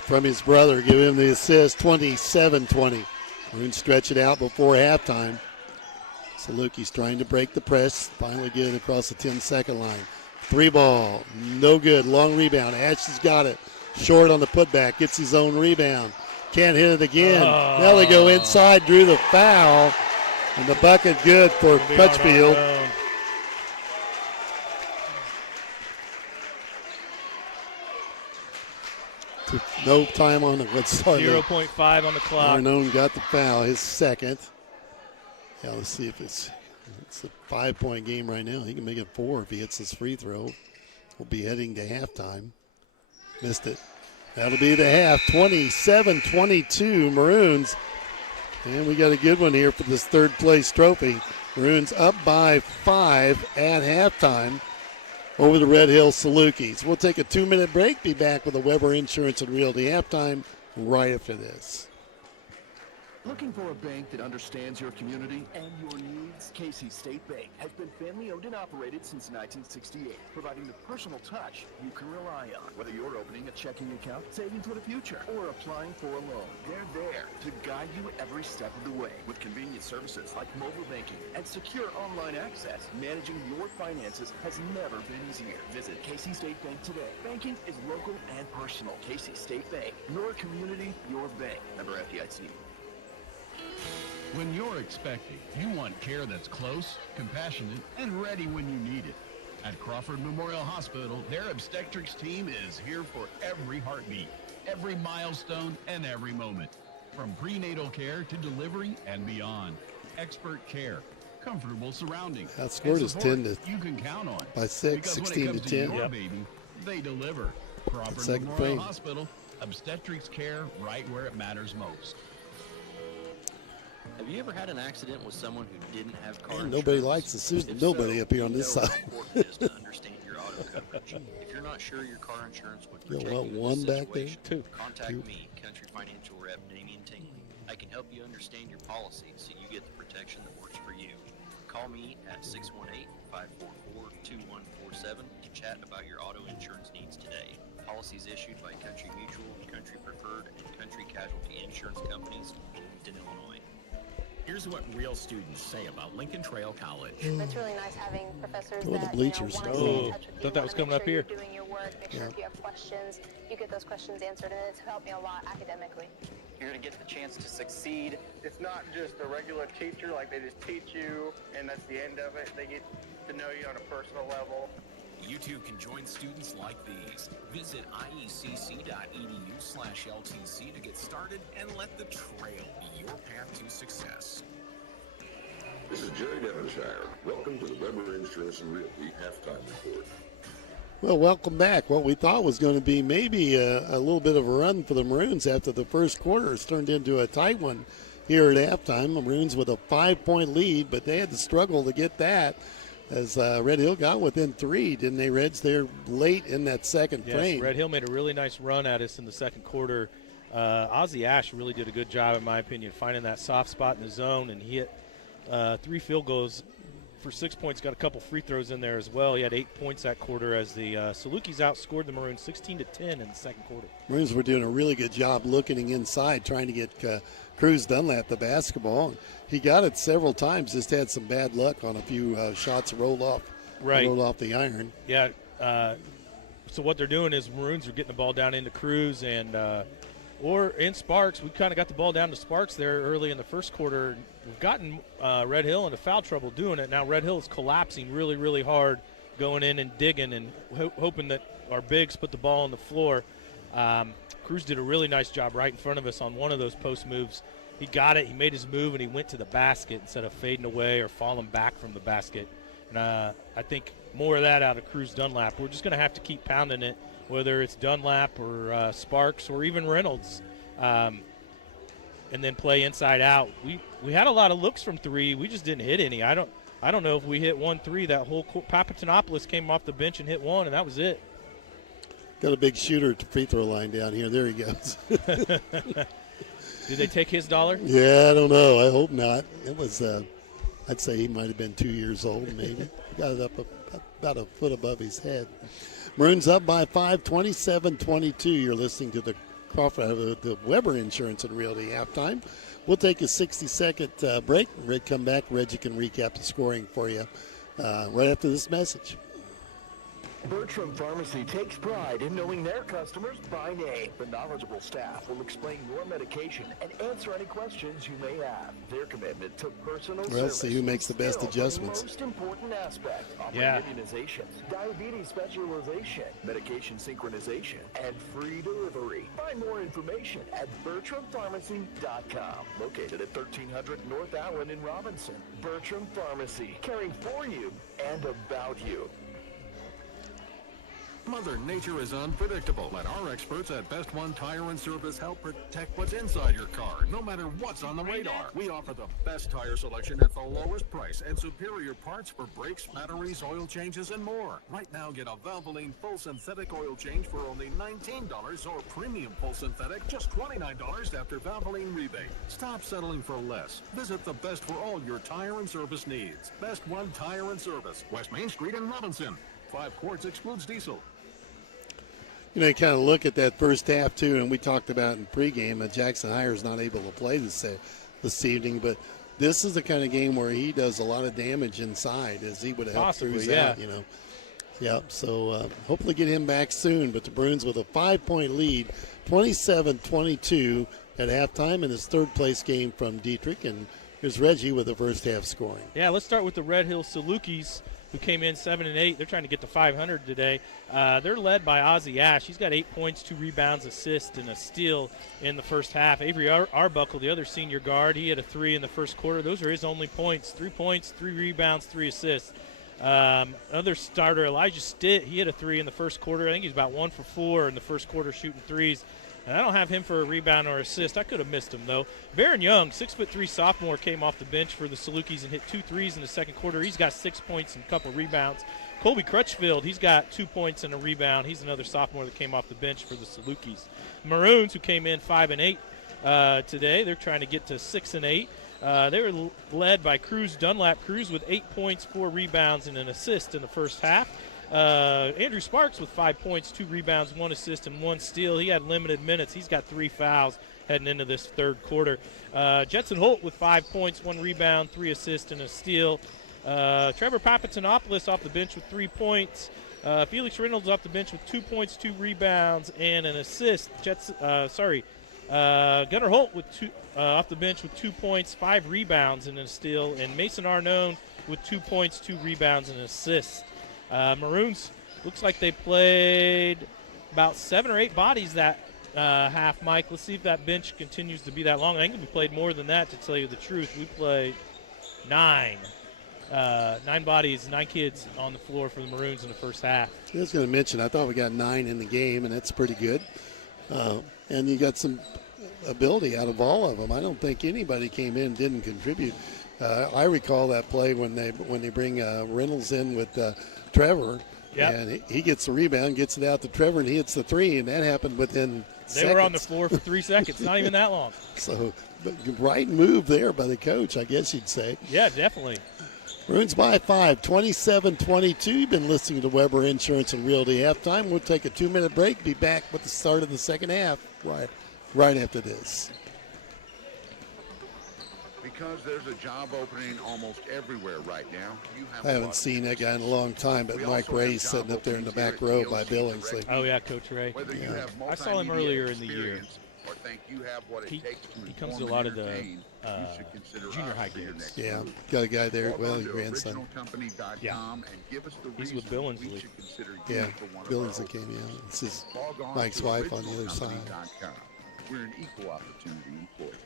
from his brother. Give him the assist. 27-20. Maroons stretch it out before halftime. Salukis trying to break the press. Finally get it across the 10-second line. 3 ball. No good. Long rebound. Ash has got it. Short on the putback. Gets his own rebound. Can't hit it again. Now they go inside. Drew the foul. And the bucket good for Crutchfield. No time on it. 0.5 on the clock. Arnone got the foul, his second. Yeah, let's see if it's a 5-point game right now. He can make it 4 if he hits his free throw. We'll be heading to halftime. Missed it. That'll be the half. 27-22 Maroons. And we got a good one here for this third place trophy. Maroons up by 5 at halftime over the Red Hill Salukis. We'll take a 2-minute break. Be back with a Weber Insurance and Realty halftime right after this. Looking for a bank that understands your community and your needs? Casey State Bank has been family owned and operated since 1968, providing the personal touch you can rely on. Whether you're opening a checking account, saving for the future, or applying for a loan, they're there to guide you every step of the way. With convenient services like mobile banking and secure online access, managing your finances has never been easier. Visit Casey State Bank today. Banking is local and personal. Casey State Bank, your community, your bank. Member FDIC. When you're expecting, you want care that's close, compassionate, and ready when you need it. At Crawford Memorial Hospital, their obstetrics team is here for every heartbeat, every milestone, and every moment. From prenatal care to delivery and beyond. Expert care, comfortable surroundings. That score is 10 to you can count on. By 6, 16 to 10. Your baby, they deliver. Crawford second Memorial frame. Hospital, obstetrics care right where it matters most. Have you ever had an accident with someone who didn't have car Man, insurance? nobody likes the suit. If Nobody so, up here on you this know how side. important it is to understand your auto coverage. If you're not sure your car insurance would You protect want you in one this back there? situation, Two. contact Two. me, Country Financial Rep Damian Tingley. I can help you understand your policy so you get the protection that works for you. Call me at 618-544-2147 to chat about your auto insurance needs today. Policies issued by Country Mutual, Country Preferred, and Country Casualty Insurance Companies, Bloomington, Illinois. Here's what real students say about Lincoln Trail College. It's really nice having professors Go to the that bleachers. want to stay in touch with you, thought that was wanna coming make up sure here. You're doing your work, make sure if you have questions, you get those questions answered, and it's helped me a lot academically. You're going to get the chance to succeed. It's not just a regular teacher, like they just teach you and that's the end of it. They get to know you on a personal level. You too can join students like these. Visit iecc.edu/LTC to get started and let the trail be your path to success. This is Jerry Devonshire. Welcome to the Weber Insurance and Realty Halftime Report. Well, welcome back. What we thought was going to be maybe a little bit of a run for the Maroons after the first quarter has turned into a tight one here at halftime. The Maroons with a 5-point lead, but they had to struggle to get that as Red Hill got within 3, didn't they, Reds? They're late in that second frame. Red Hill made a really nice run at us in the second quarter. Ozzie Ash really did a good job, in my opinion, finding that soft spot in the zone, and he hit 3 field goals for 6 points, got a couple free throws in there as well. He had 8 points that quarter as the Salukis outscored the Maroons 16-10 in the second quarter. Maroons were doing a really good job looking inside, trying to get Cruz Dunlap the basketball. He got it several times, just had some bad luck on a few shots rolled off the iron. Yeah, so what they're doing is Maroons are getting the ball down into Cruz and or in Sparks. We kind of got the ball down to Sparks there early in the first quarter. We've gotten Red Hill into foul trouble doing it. Now Red Hill is collapsing really, really hard, going in and digging and hoping that our bigs put the ball on the floor. Cruz did a really nice job right in front of us on one of those post moves. He got it, he made his move, and he went to the basket instead of fading away or falling back from the basket. And I think more of that out of Cruz Dunlap. We're just going to have to keep pounding it, whether it's Dunlap or Sparks or even Reynolds, and then play inside out. We had a lot of looks from 3. We just didn't hit any. I don't know if we hit 1 3. That whole Papatonopoulos came off the bench and hit 1, and that was it. Got a big shooter at the free throw line down here. There he goes. Did they take his dollar? Yeah, I don't know. I hope not. It was, I'd say he might have been 2 years old, maybe. Got it up about a foot above his head. Maroons up by 5, 27-22. You're listening to the the Weber Insurance and Realty halftime. We'll take a 60-second break. When we come back, Reggie can recap the scoring for you right after this message. Bertram Pharmacy takes pride in knowing their customers by name. The knowledgeable staff will explain your medication and answer any questions you may have. Their commitment to personal service. Let's see who makes the best adjustments. The most important aspect, offering immunizations, diabetes specialization, medication synchronization, and free delivery. Find more information at BertramPharmacy.com. Located at 1300 North Allen in Robinson. Bertram Pharmacy, caring for you and about you. Mother Nature is unpredictable. Let our experts at Best One Tire and Service help protect what's inside your car, no matter what's on the radar. We offer the best tire selection at the lowest price and superior parts for brakes, batteries, oil changes, and more. Right now, get a Valvoline full synthetic oil change for only $19 or premium full synthetic just $29 after Valvoline rebate. Stop settling for less. Visit the best for all your tire and service needs. Best One Tire and Service, West Main Street in Robinson. 5 quarts excludes diesel. You know, you kind of look at that first half, too, and we talked about in pregame, Jackson Hires not able to play this evening, but this is the kind of game where he does a lot of damage inside, as he would have helped Cruz out, you know. Yeah, so hopefully get him back soon, but the Bruins with a 5-point lead, 27-22 at halftime in his third-place game from Dietrich, and here's Reggie with the first half scoring. Yeah, let's start with the Red Hill Salukis, who came in 7-8. They're trying to get to 500 today. They're led by Ozzie Ash. He's got 8 points, 2 rebounds, assist, and a steal in the first half. Avery Arbuckle, the other senior guard, he had a 3 in the first quarter. Those are his only points. 3 points, 3 rebounds, 3 assists. Other starter, Elijah Stitt, he had a 3 in the first quarter. I think he's about 1 for 4 in the first quarter shooting threes. And I don't have him for a rebound or assist. I could have missed him, though. Baron Young, 6'3" sophomore, came off the bench for the Salukis and hit 2 threes in the second quarter. He's got 6 points and a couple rebounds. Colby Crutchfield, he's got 2 points and a rebound. He's another sophomore that came off the bench for the Salukis. Maroons, who came in 5-8 today, they're trying to get to 6-8. They were led by Cruz Dunlap. Cruz with 8 points, 4 rebounds, and an assist in the first half. Andrew Sparks with 5 points, 2 rebounds, 1 assist, and 1 steal. He had limited minutes. He's got 3 fouls heading into this third quarter. Jetson Holt with 5 points, 1 rebound, 3 assists, and a steal. Trevor Papatonopoulos off the bench with 3 points. Felix Reynolds off the bench with 2 points, 2 rebounds, and an assist. Gunnar Holt with off the bench with 2 points, 5 rebounds, and a steal. And Mason Arnone with 2 points, 2 rebounds, and an assist. Maroons, looks like they played about 7 or 8 bodies that half, Mike. Let's see if that bench continues to be that long. I think we played more than that, to tell you the truth. We played 9 bodies, 9 kids on the floor for the Maroons in the first half. I was going to mention, I thought we got 9 in the game, and that's pretty good. And you got some ability out of all of them. I don't think anybody came in and didn't contribute. I recall that play when they bring Reynolds in with Trevor, and he gets the rebound, gets it out to Trevor, and he hits the three, and that happened within seconds. They were on the floor for 3 seconds, not even that long. So, right move there by the coach, I guess you'd say. Yeah, definitely. Maroons by 5, 27-22. You've been listening to Weber Insurance and Realty Halftime. We'll take a 2-minute break, be back with the start of the second half right after this. Because there's a job opening almost everywhere right now. I haven't seen that guy in a long time, but Mike Ray's sitting up there in the back row by Billingsley. Oh, yeah, Coach Ray. Yeah. I saw him earlier in the year. Or think you have what it takes to he comes to a lot of the junior high games. Yeah, got a guy there. Well, your grandson. Yeah. He's with Billingsley. Yeah, Billingsley came in. This is Mike's wife on the other side. We're an equal opportunity employer.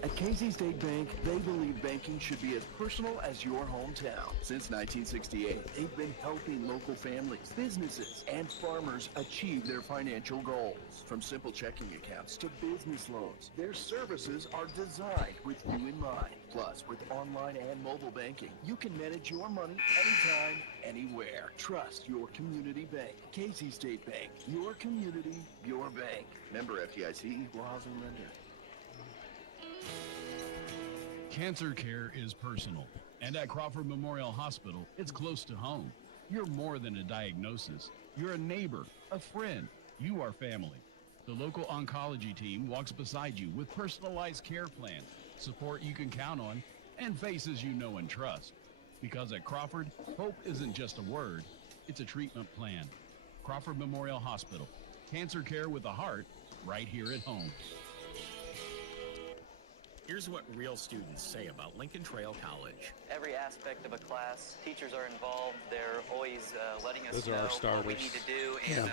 At Casey State Bank, they believe banking should be as personal as your hometown. Since 1968, they've been helping local families, businesses, and farmers achieve their financial goals. From simple checking accounts to business loans, their services are designed with you in mind. Plus, with online and mobile banking, you can manage your money anytime, anywhere. Trust your community bank. Casey State Bank, your community, your bank. Member FDIC, equal housing lender. Cancer care is personal, and at Crawford Memorial Hospital, it's close to home. You're more than a diagnosis. You're a neighbor, a friend. You are family. The local oncology team walks beside you with personalized care plans, support you can count on, and faces you know and trust. Because at Crawford, hope isn't just a word, it's a treatment plan. Crawford Memorial Hospital. Cancer care with a heart, right here at home. Here's what real students say about Lincoln Trail College. Every aspect of a class, teachers are involved. They're always letting us Those are know our starters. what we need to do, and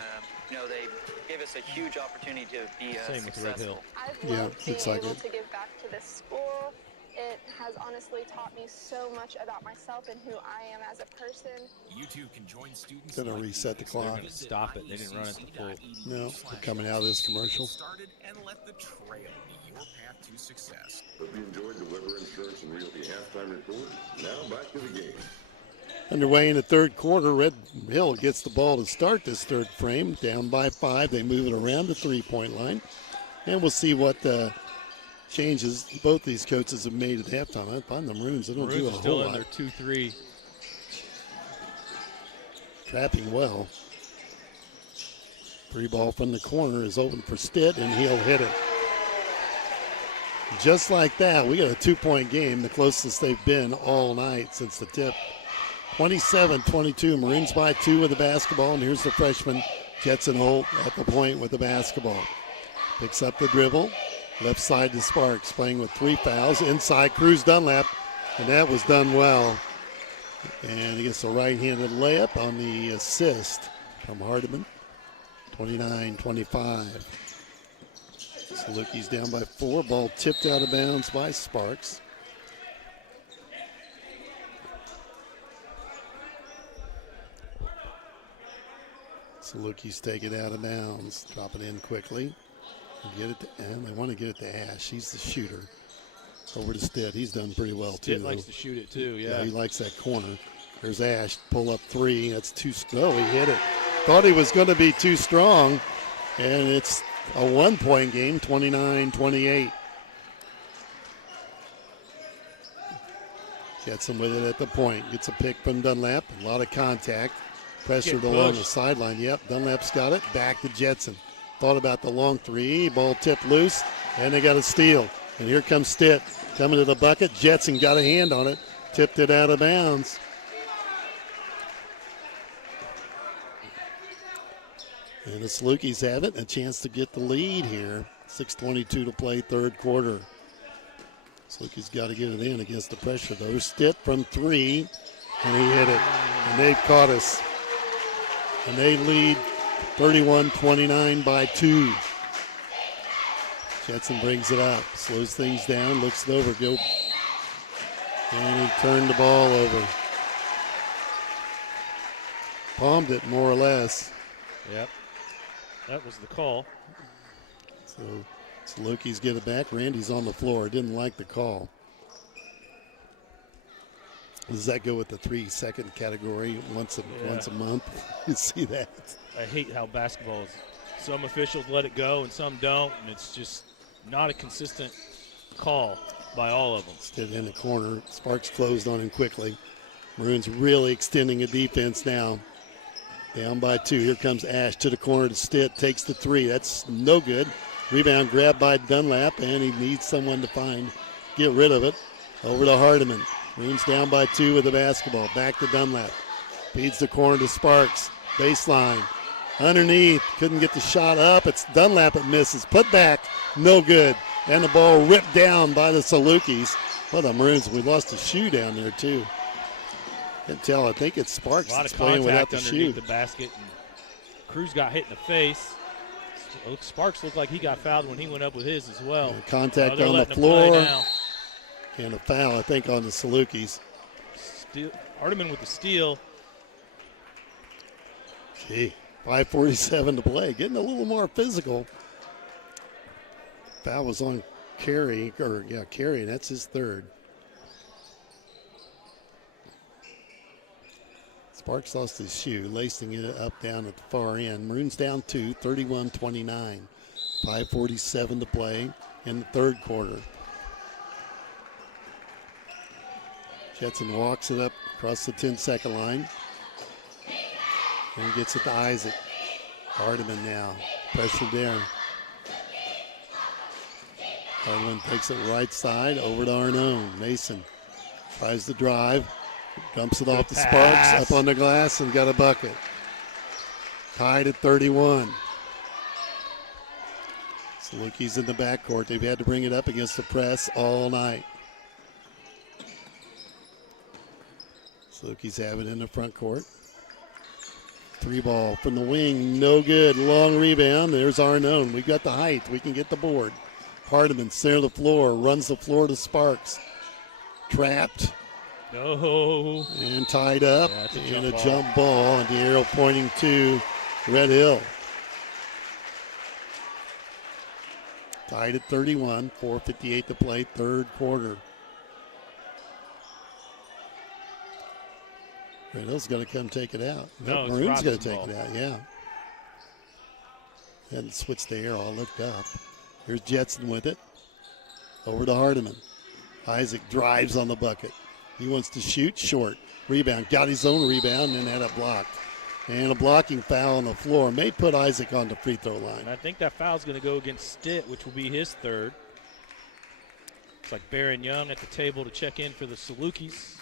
they give us a huge opportunity to be Same with Red Hill. successful. I've loved being able to give back to this school. It has honestly taught me so much about myself and who I am as a person. You too can join students. Gonna reset the clock. Stop it. They didn't run it to full. No, we're coming out of this commercial. Started and let the trail be your path to success. Hope you enjoyed the Weber Insurance and Realty halftime report. Now back to the game. Underway in the third quarter, Red Hill gets the ball to start this third frame. Down by 5. They move it around the three-point line. And we'll see what changes both these coaches have made at halftime. I find the Maroons, they don't do a whole still lot. in their 2-3. Trapping well. Free ball from the corner is open for Stitt, and he'll hit it. Just like that, we got a 2-point game, the closest they've been all night since the tip. 27-22, Maroons by 2 with the basketball, and here's the freshman, Jetson Holt, at the point with the basketball. Picks up the dribble, left side to Sparks, playing with 3 fouls. Inside, Cruz Dunlap, and that was done well. And he gets a right-handed layup on the assist from Hardiman. 29-25. Salukis down by 4. Ball tipped out of bounds by Sparks. Salukis take it out of bounds. Drop it in quickly. And they want to get it to Ash. He's the shooter. Over to Stitt. He's done pretty well, too. Stitt likes to shoot it, too, yeah. He likes that corner. There's Ash. Pull up 3. That's too slow. He hit it. Thought he was going to be too strong. And it's a 1-point game, 29-28. Gets him with it at the point. Gets a pick from Dunlap. A lot of contact. Pressured along the sideline. Yep, Dunlap's got it. Back to Jetson. Thought about the long 3. Ball tipped loose. And they got a steal. And here comes Stitt. Coming to the bucket. Jetson got a hand on it. Tipped it out of bounds. And the Salukis have it. A chance to get the lead here. 6:22 to play, third quarter. Salukis got to get it in against the pressure, though. Stitt from 3, and he hit it. And they've caught us. And they lead 31-29 by 2. Jetson brings it up, slows things down, looks it over, and he turned the ball over. Palmed it, more or less. Yep. That was the call. So Salukis get it back. Randy's on the floor. Didn't like the call. Does that go with the 3-second category once a month? You see that? I hate how basketball is. Some officials let it go and some don't, and it's just not a consistent call by all of them. Stood in the corner. Sparks closed on him quickly. Maroons really extending the defense now. Down by 2. Here comes Ash to the corner to Stitt. Takes the 3. That's no good. Rebound grabbed by Dunlap, and he needs someone to get rid of it. Over to Hardiman. Maroons down by 2 with the basketball. Back to Dunlap. Feeds the corner to Sparks. Baseline. Underneath. Couldn't get the shot up. It's Dunlap that misses. Put back. No good. And the ball ripped down by the Salukis. Well, the Maroons, we lost a shoe down there, too. Can't tell. I think it's Sparks that's playing without the shoe. Underneath the basket. And Cruz got hit in the face. Sparks looked like he got fouled when he went up with his as well. Contact on the floor. And a foul, I think, on the Salukis. Hardiman with the steal. Gee, 5:47 to play. Getting a little more physical. Foul was on Carey, and that's his third. Sparks lost his shoe, lacing it up down at the far end. Maroons down 2, 31-29. 5:47 to play in the third quarter. Jetson walks it up across the 10-second line. And gets it to Isaac. Hardiman now. Pressure there. Hardiman takes it right side over to Arnone. Mason tries to drive. Dumps it off to Sparks. Up on the glass and got a bucket. Tied at 31. Salukis in the backcourt. They've had to bring it up against the press all night. Salukis have it in the front court. 3-ball from the wing, no good. Long rebound. There's Arnone. We've got the height. We can get the board. Hardiman, center of the floor, runs the floor to Sparks. Trapped. No. And tied up. Yeah, and a jump ball. And the arrow pointing to Red Hill. Tied at 31. 4:58 to play, third quarter. Red Hill's going to come take it out. No, Maroon's going to take it out, yeah. Hadn't switched the arrow, looked up. Here's Jetson with it. Over to Hardiman. Isaac drives on the bucket. He wants to shoot short. Rebound. Got his own rebound and had it blocked. And a blocking foul on the floor. May put Isaac on the free throw line. And I think that foul's going to go against Stitt, which will be his third. It's like Barron Young at the table to check in for the Salukis.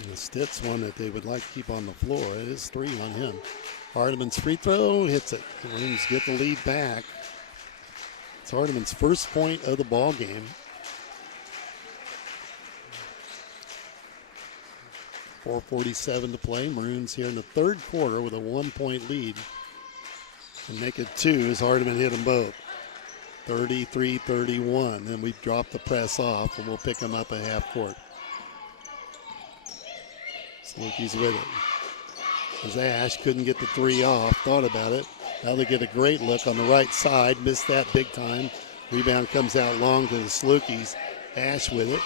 And the Stitt's one that they would like to keep on the floor. It is 3 on him. Hardiman's free throw hits it. The Maroons get the lead back. It's Hardiman's first point of the ball game. 4:47 to play. Maroons here in the third quarter with a 1-point lead. And make it 2 as Hardiman hit them both. 33-31. Then we drop the press off and we'll pick them up at half court. Salukis with it. As Ash couldn't get the 3 off, thought about it. Now they get a great look on the right side. Missed that big time. Rebound comes out long to the Salukis. Ash with it.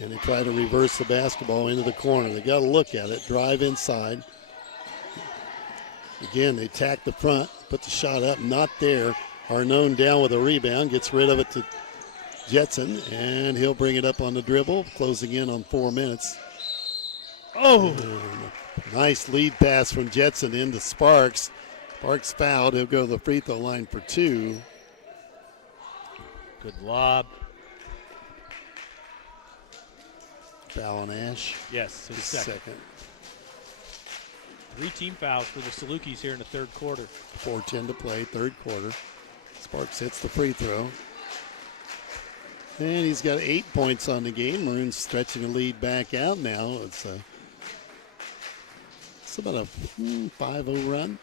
And they try to reverse the basketball into the corner. They got to look at it. Drive inside. Again, they tack the front. Put the shot up. Not there. Arnone down with a rebound. Gets rid of it to Jetson. And he'll bring it up on the dribble. Closing in on 4 minutes. Oh! Nice lead pass from Jetson into Sparks. Sparks fouled. He'll go to the free throw line for 2. Good lob. Foul on Ash. Yes, his second. 3 team fouls for the Salukis here in the third quarter. 4:10 to play, third quarter. Sparks hits the free throw. And he's got 8 points on the game. Maroons stretching the lead back out now. It's about a 5-0 run.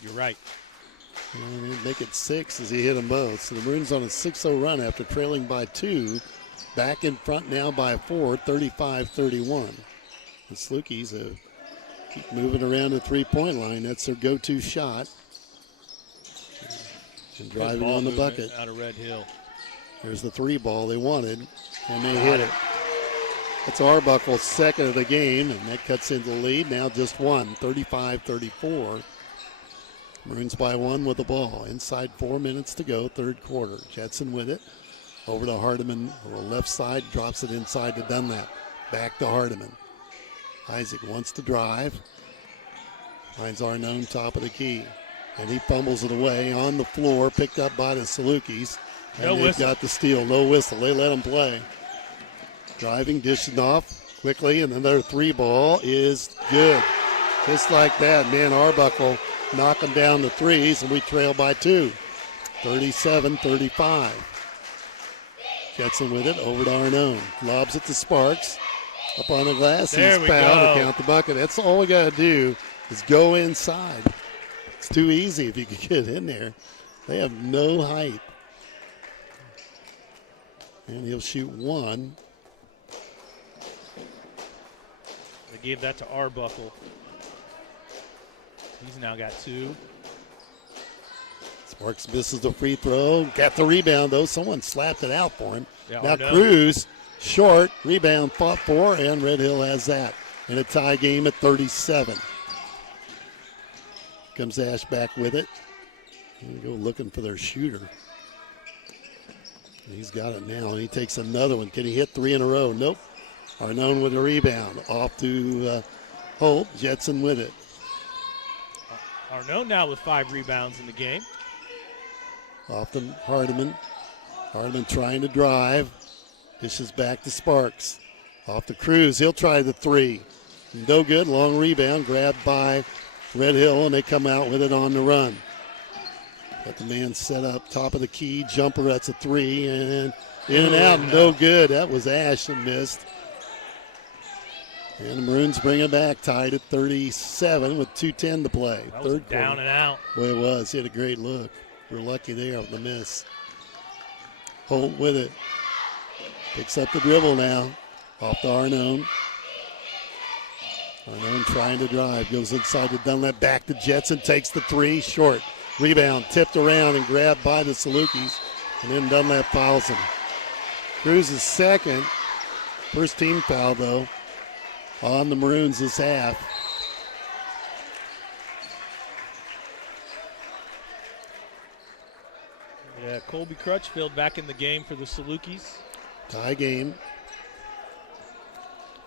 You're right. And he'd make it 6 as he hit them both. So the Maroons on a 6-0 run after trailing by 2. Back in front now by 4, 35-31. The Salukis keep moving around the three-point line. That's their go-to shot. And driving on the bucket. Out of Red Hill. There's the 3 ball they wanted, and they hit it. That's Arbuckle's second of the game, and that cuts into the lead. Now just one, 35-34. Maroons by one with the ball. Inside 4 minutes to go, third quarter. Jetson with it. Over to Hardiman, on the left side, drops it inside to Dunlap. Back to Hardiman. Isaac wants to drive. Finds Arnone top of the key. And he fumbles it away on the floor, picked up by the Salukis. And they've got the steal. No whistle. They let him play. Driving, dishing off quickly, and then their three ball is good. Just like that, man, Arbuckle knocking down the threes, and we trail by two. 37-35. Jetson with it, over to Arnone. Lobs it to Sparks. Up on the glass, he's fouled to count the bucket. That's all we got to do is go inside. It's too easy if you can get in there. They have no height. And he'll shoot one. They gave that to Arbuckle. He's now got two. Sparks misses the free throw. Got the rebound, though. Someone slapped it out for him. Yeah, now Cruz, short. Rebound fought for, and Red Hill has that. In a tie game at 37. Comes Ash back with it. They go looking for their shooter. He's got it now, and he takes another one. Can he hit three in a row? Nope. Arnone with a rebound. Off to Holt. Jetson with it. Arnone now with 5 rebounds in the game. Off to Hardiman. Hardiman trying to drive. Dishes back to Sparks. Off to Cruz. He'll try the three. No good. Long rebound. Grabbed by Red Hill, and they come out with it on the run. Got the man set up. Top of the key. Jumper. That's a three. And in and out. No good. That was Ash that missed. And the Maroons bring it back, tied at 37 with 2:10 to play. That was down and out. Well, it was. He had a great look. We're lucky there with the miss. Holt with it. Picks up the dribble now. Off to Arnone. Arnone trying to drive. Goes inside to Dunlap. Back to Jetson. Takes the three. Short. Rebound. Tipped around and grabbed by the Salukis. And then Dunlap fouls him. Cruz's second. First team foul, though, on the Maroons this half. Yeah, Colby Crutchfield back in the game for the Salukis. Tie game.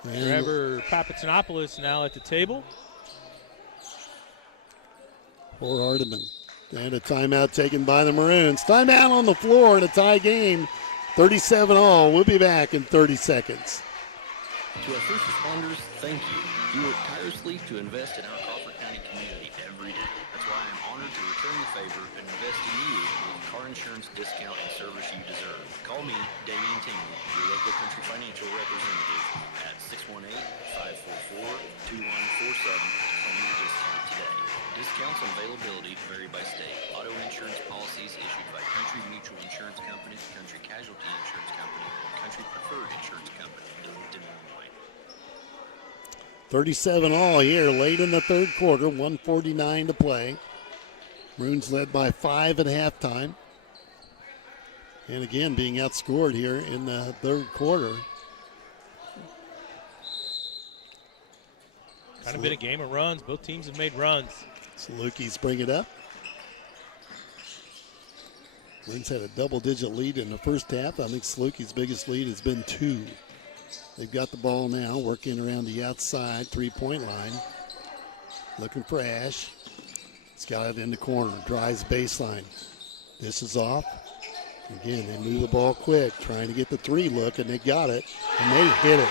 Trevor Papatonopoulos now at the table. For Hardiman. And a timeout taken by the Maroons. Timeout on the floor in a tie game. 37-all. We'll be back in 30 seconds. To our first responders, thank you. You work tirelessly to invest in our Crawford County community every day. That's why I'm honored to return the favor and invest in you with the car insurance discount and service you deserve. Call me, Damian Tingley, your local Country Financial representative at 618-544-2147 to claim your discount today. Discounts and availability vary by state. Auto insurance policies issued by Country Mutual Insurance Company, Country Casualty Insurance Company, and Country Preferred Insurance Company in Illinois. 37-all here late in the third quarter. 1:49 to play. Maroons led by 5 at halftime. And again, being outscored here in the third quarter. Kind of been a game of runs. Both teams have made runs. Salukis bring it up. Maroons had a double-digit lead in the first half. I think Salukis' biggest lead has been 2. They've got the ball now, working around the outside three-point line. Looking for Ash. He's got it in the corner. Drives baseline. This is off. Again, they move the ball quick, trying to get the three look, and they got it, and they hit it.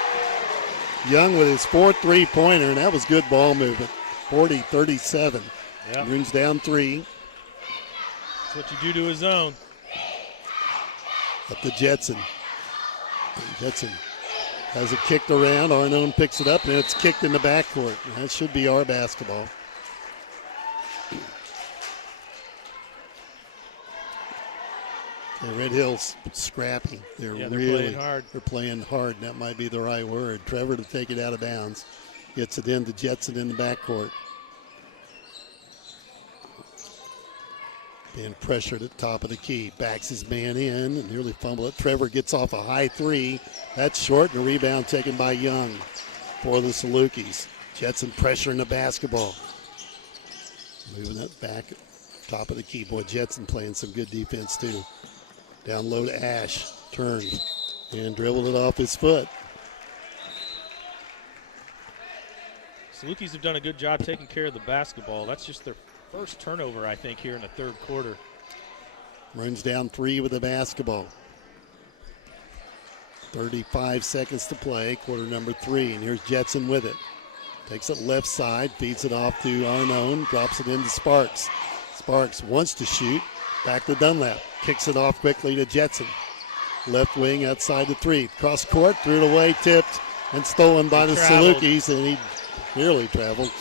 Young with his 4th three-pointer, and that was good ball movement. 40-37. Yep. Maroons down 3. That's what you do to his own. Up to Jetson. Jetson has it kicked around. Arnone picks it up, and it's kicked in the backcourt. That should be our basketball. Okay, Red Hill's scrappy. They're playing hard. They're playing hard, and that might be the right word. Trevor to take it out of bounds. Gets it into Jetson in the backcourt. Being pressured at top of the key. Backs his man in and nearly fumble it. Trevor gets off a high three. That's short, and a rebound taken by Young for the Salukis. Jetson pressuring the basketball. Moving it back, top of the key. Boy, Jetson playing some good defense too. Down low to Ash. Turns and dribbled it off his foot. Salukis have done a good job taking care of the basketball. That's just their first turnover, I think, here in the third quarter. Runs down 3 with the basketball. 35 seconds to play, quarter number 3. And here's Jetson with it. Takes it left side, feeds it off to Arnone, drops it into Sparks. Sparks wants to shoot. Back to Dunlap. Kicks it off quickly to Jetson. Left wing outside the 3. Cross court, threw it away, tipped, and stolen by the Salukis, and he nearly traveled.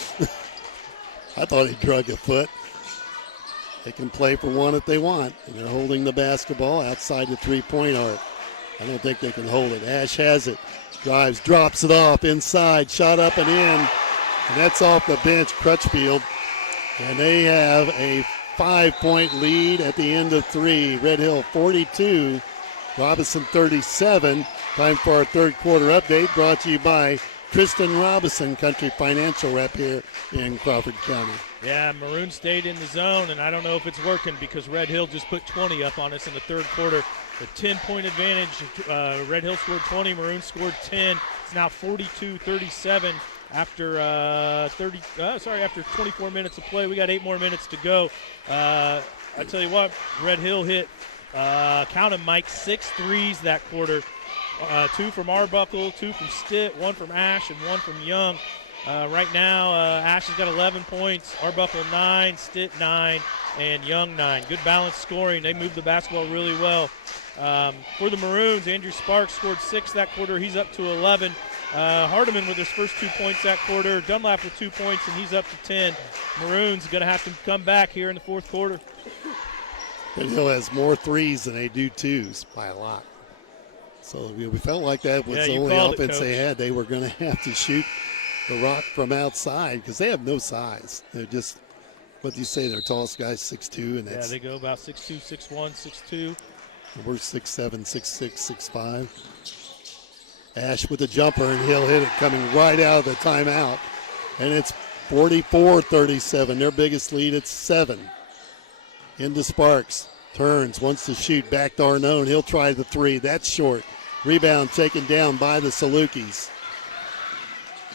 I thought he drug a foot. They can play for one if they want. And they're holding the basketball outside the three-point arc. I don't think they can hold it. Ash has it. Drives, drops it off inside. Shot up and in. And that's off the bench, Crutchfield. And they have a 5-point lead at the end of 3. Red Hill 42, Robinson 37. Time for our third quarter update, brought to you by Tristan Robinson, Country Financial rep here in Crawford County. Yeah, Maroons stayed in the zone, and I don't know if it's working because Red Hill just put 20 up on us in the third quarter. The 10-point advantage. Red Hill scored 20, Maroons scored 10. It's now 42-37 after 24 minutes of play. We got 8 more minutes to go. I tell you what, Red Hill hit, count 'em, Mike, 6 threes that quarter. 2 from Arbuckle, 2 from Stitt, 1 from Ash, and 1 from Young. Right now, Ash has got 11 points, Arbuckle 9, Stitt 9, and Young 9. Good balanced scoring. They moved the basketball really well. For the Maroons, Andrew Sparks scored 6 that quarter. He's up to 11. Hardiman with his first 2 points that quarter. Dunlap with 2 points, and he's up to 10. Maroons going to have to come back here in the fourth quarter. Red Hill has more threes than they do twos by a lot. So we felt like that was the only offense they had. They were going to have to shoot the rock from outside because they have no size. They're just, what do you say, their tallest guy's 6'2", and that's, they go about 6'2", 6'1", 6'2". We're 6'7", 6'6", 6'5". Ash with a jumper, and he'll hit it coming right out of the timeout. And it's 44-37, their biggest lead at 7. Into Sparks. Turns, wants to shoot, back to Arnone. He'll try the 3. That's short. Rebound taken down by the Salukis.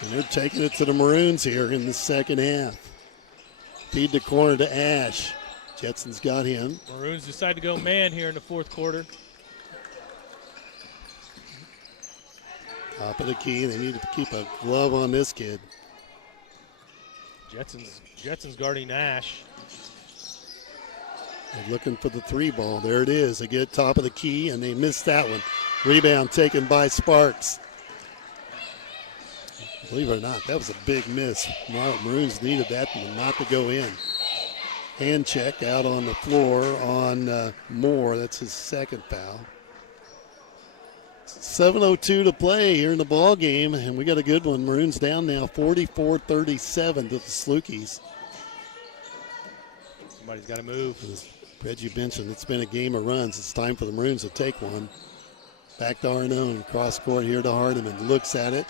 And they're taking it to the Maroons here in the second half. Feed the corner to Ash. Jetson's got him. Maroons decide to go man here in the fourth quarter. Top of the key. They need to keep a glove on this kid. Jetson's guarding Ash. They're looking for the 3 ball. There it is. They get top of the key, and they missed that one. Rebound taken by Sparks. Believe it or not, that was a big miss. Maroons needed that not to go in. Hand check out on the floor on Moore. That's his second foul. 7:02 to play here in the ball game, and we got a good one. Maroons down now 44-37 to the Salukis. Somebody's got to move. As Reggie mentioned, it's been a game of runs. It's time for the Maroons to take one. Back to Arnone. Cross court here to Hardiman. Looks at it.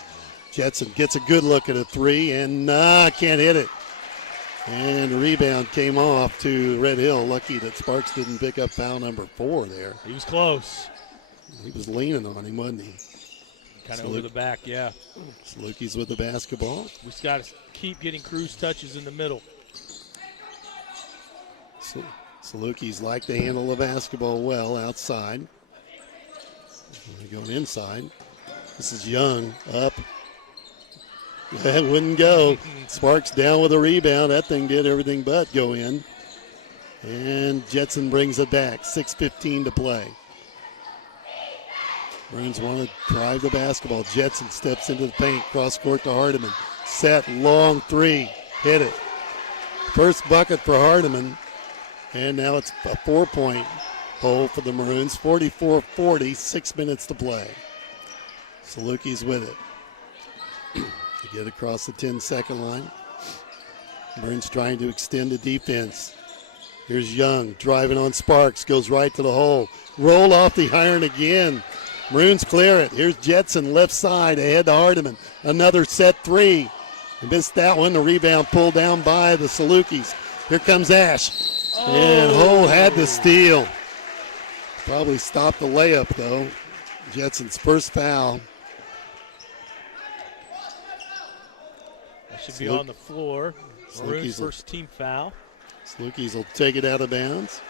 Jetson gets a good look at a 3 and can't hit it. And the rebound came off to Red Hill. Lucky that Sparks didn't pick up foul number 4 there. He was close. He was leaning on him, wasn't he? Kind of over the back, yeah. Salukis with the basketball. We just got to keep getting Cruz touches in the middle. Salukis like to handle the basketball well outside. They're going inside. This is Young up. That wouldn't go. Sparks down with a rebound. That thing did everything but go in. And Jetson brings it back. 6:15 to play. Maroons want to drive the basketball. Jetson steps into the paint. Cross court to Hardiman. Set, long 3. Hit it. First bucket for Hardiman. And now it's a 4-point hole for the Maroons. 44-40, 6 minutes to play. Salukis with it. They get across the 10-second line. Maroons trying to extend the defense. Here's Young driving on Sparks, goes right to the hole. Roll off the iron again. Maroons clear it. Here's Jetson left side ahead to Hardiman. Another set three. He missed that one. The rebound pulled down by the Salukis. Here comes Ash. And Hull had the steal. Probably stopped the layup though. Jetson's first foul. That should be on the floor. Maroons' first team foul. Salukis will take it out of bounds.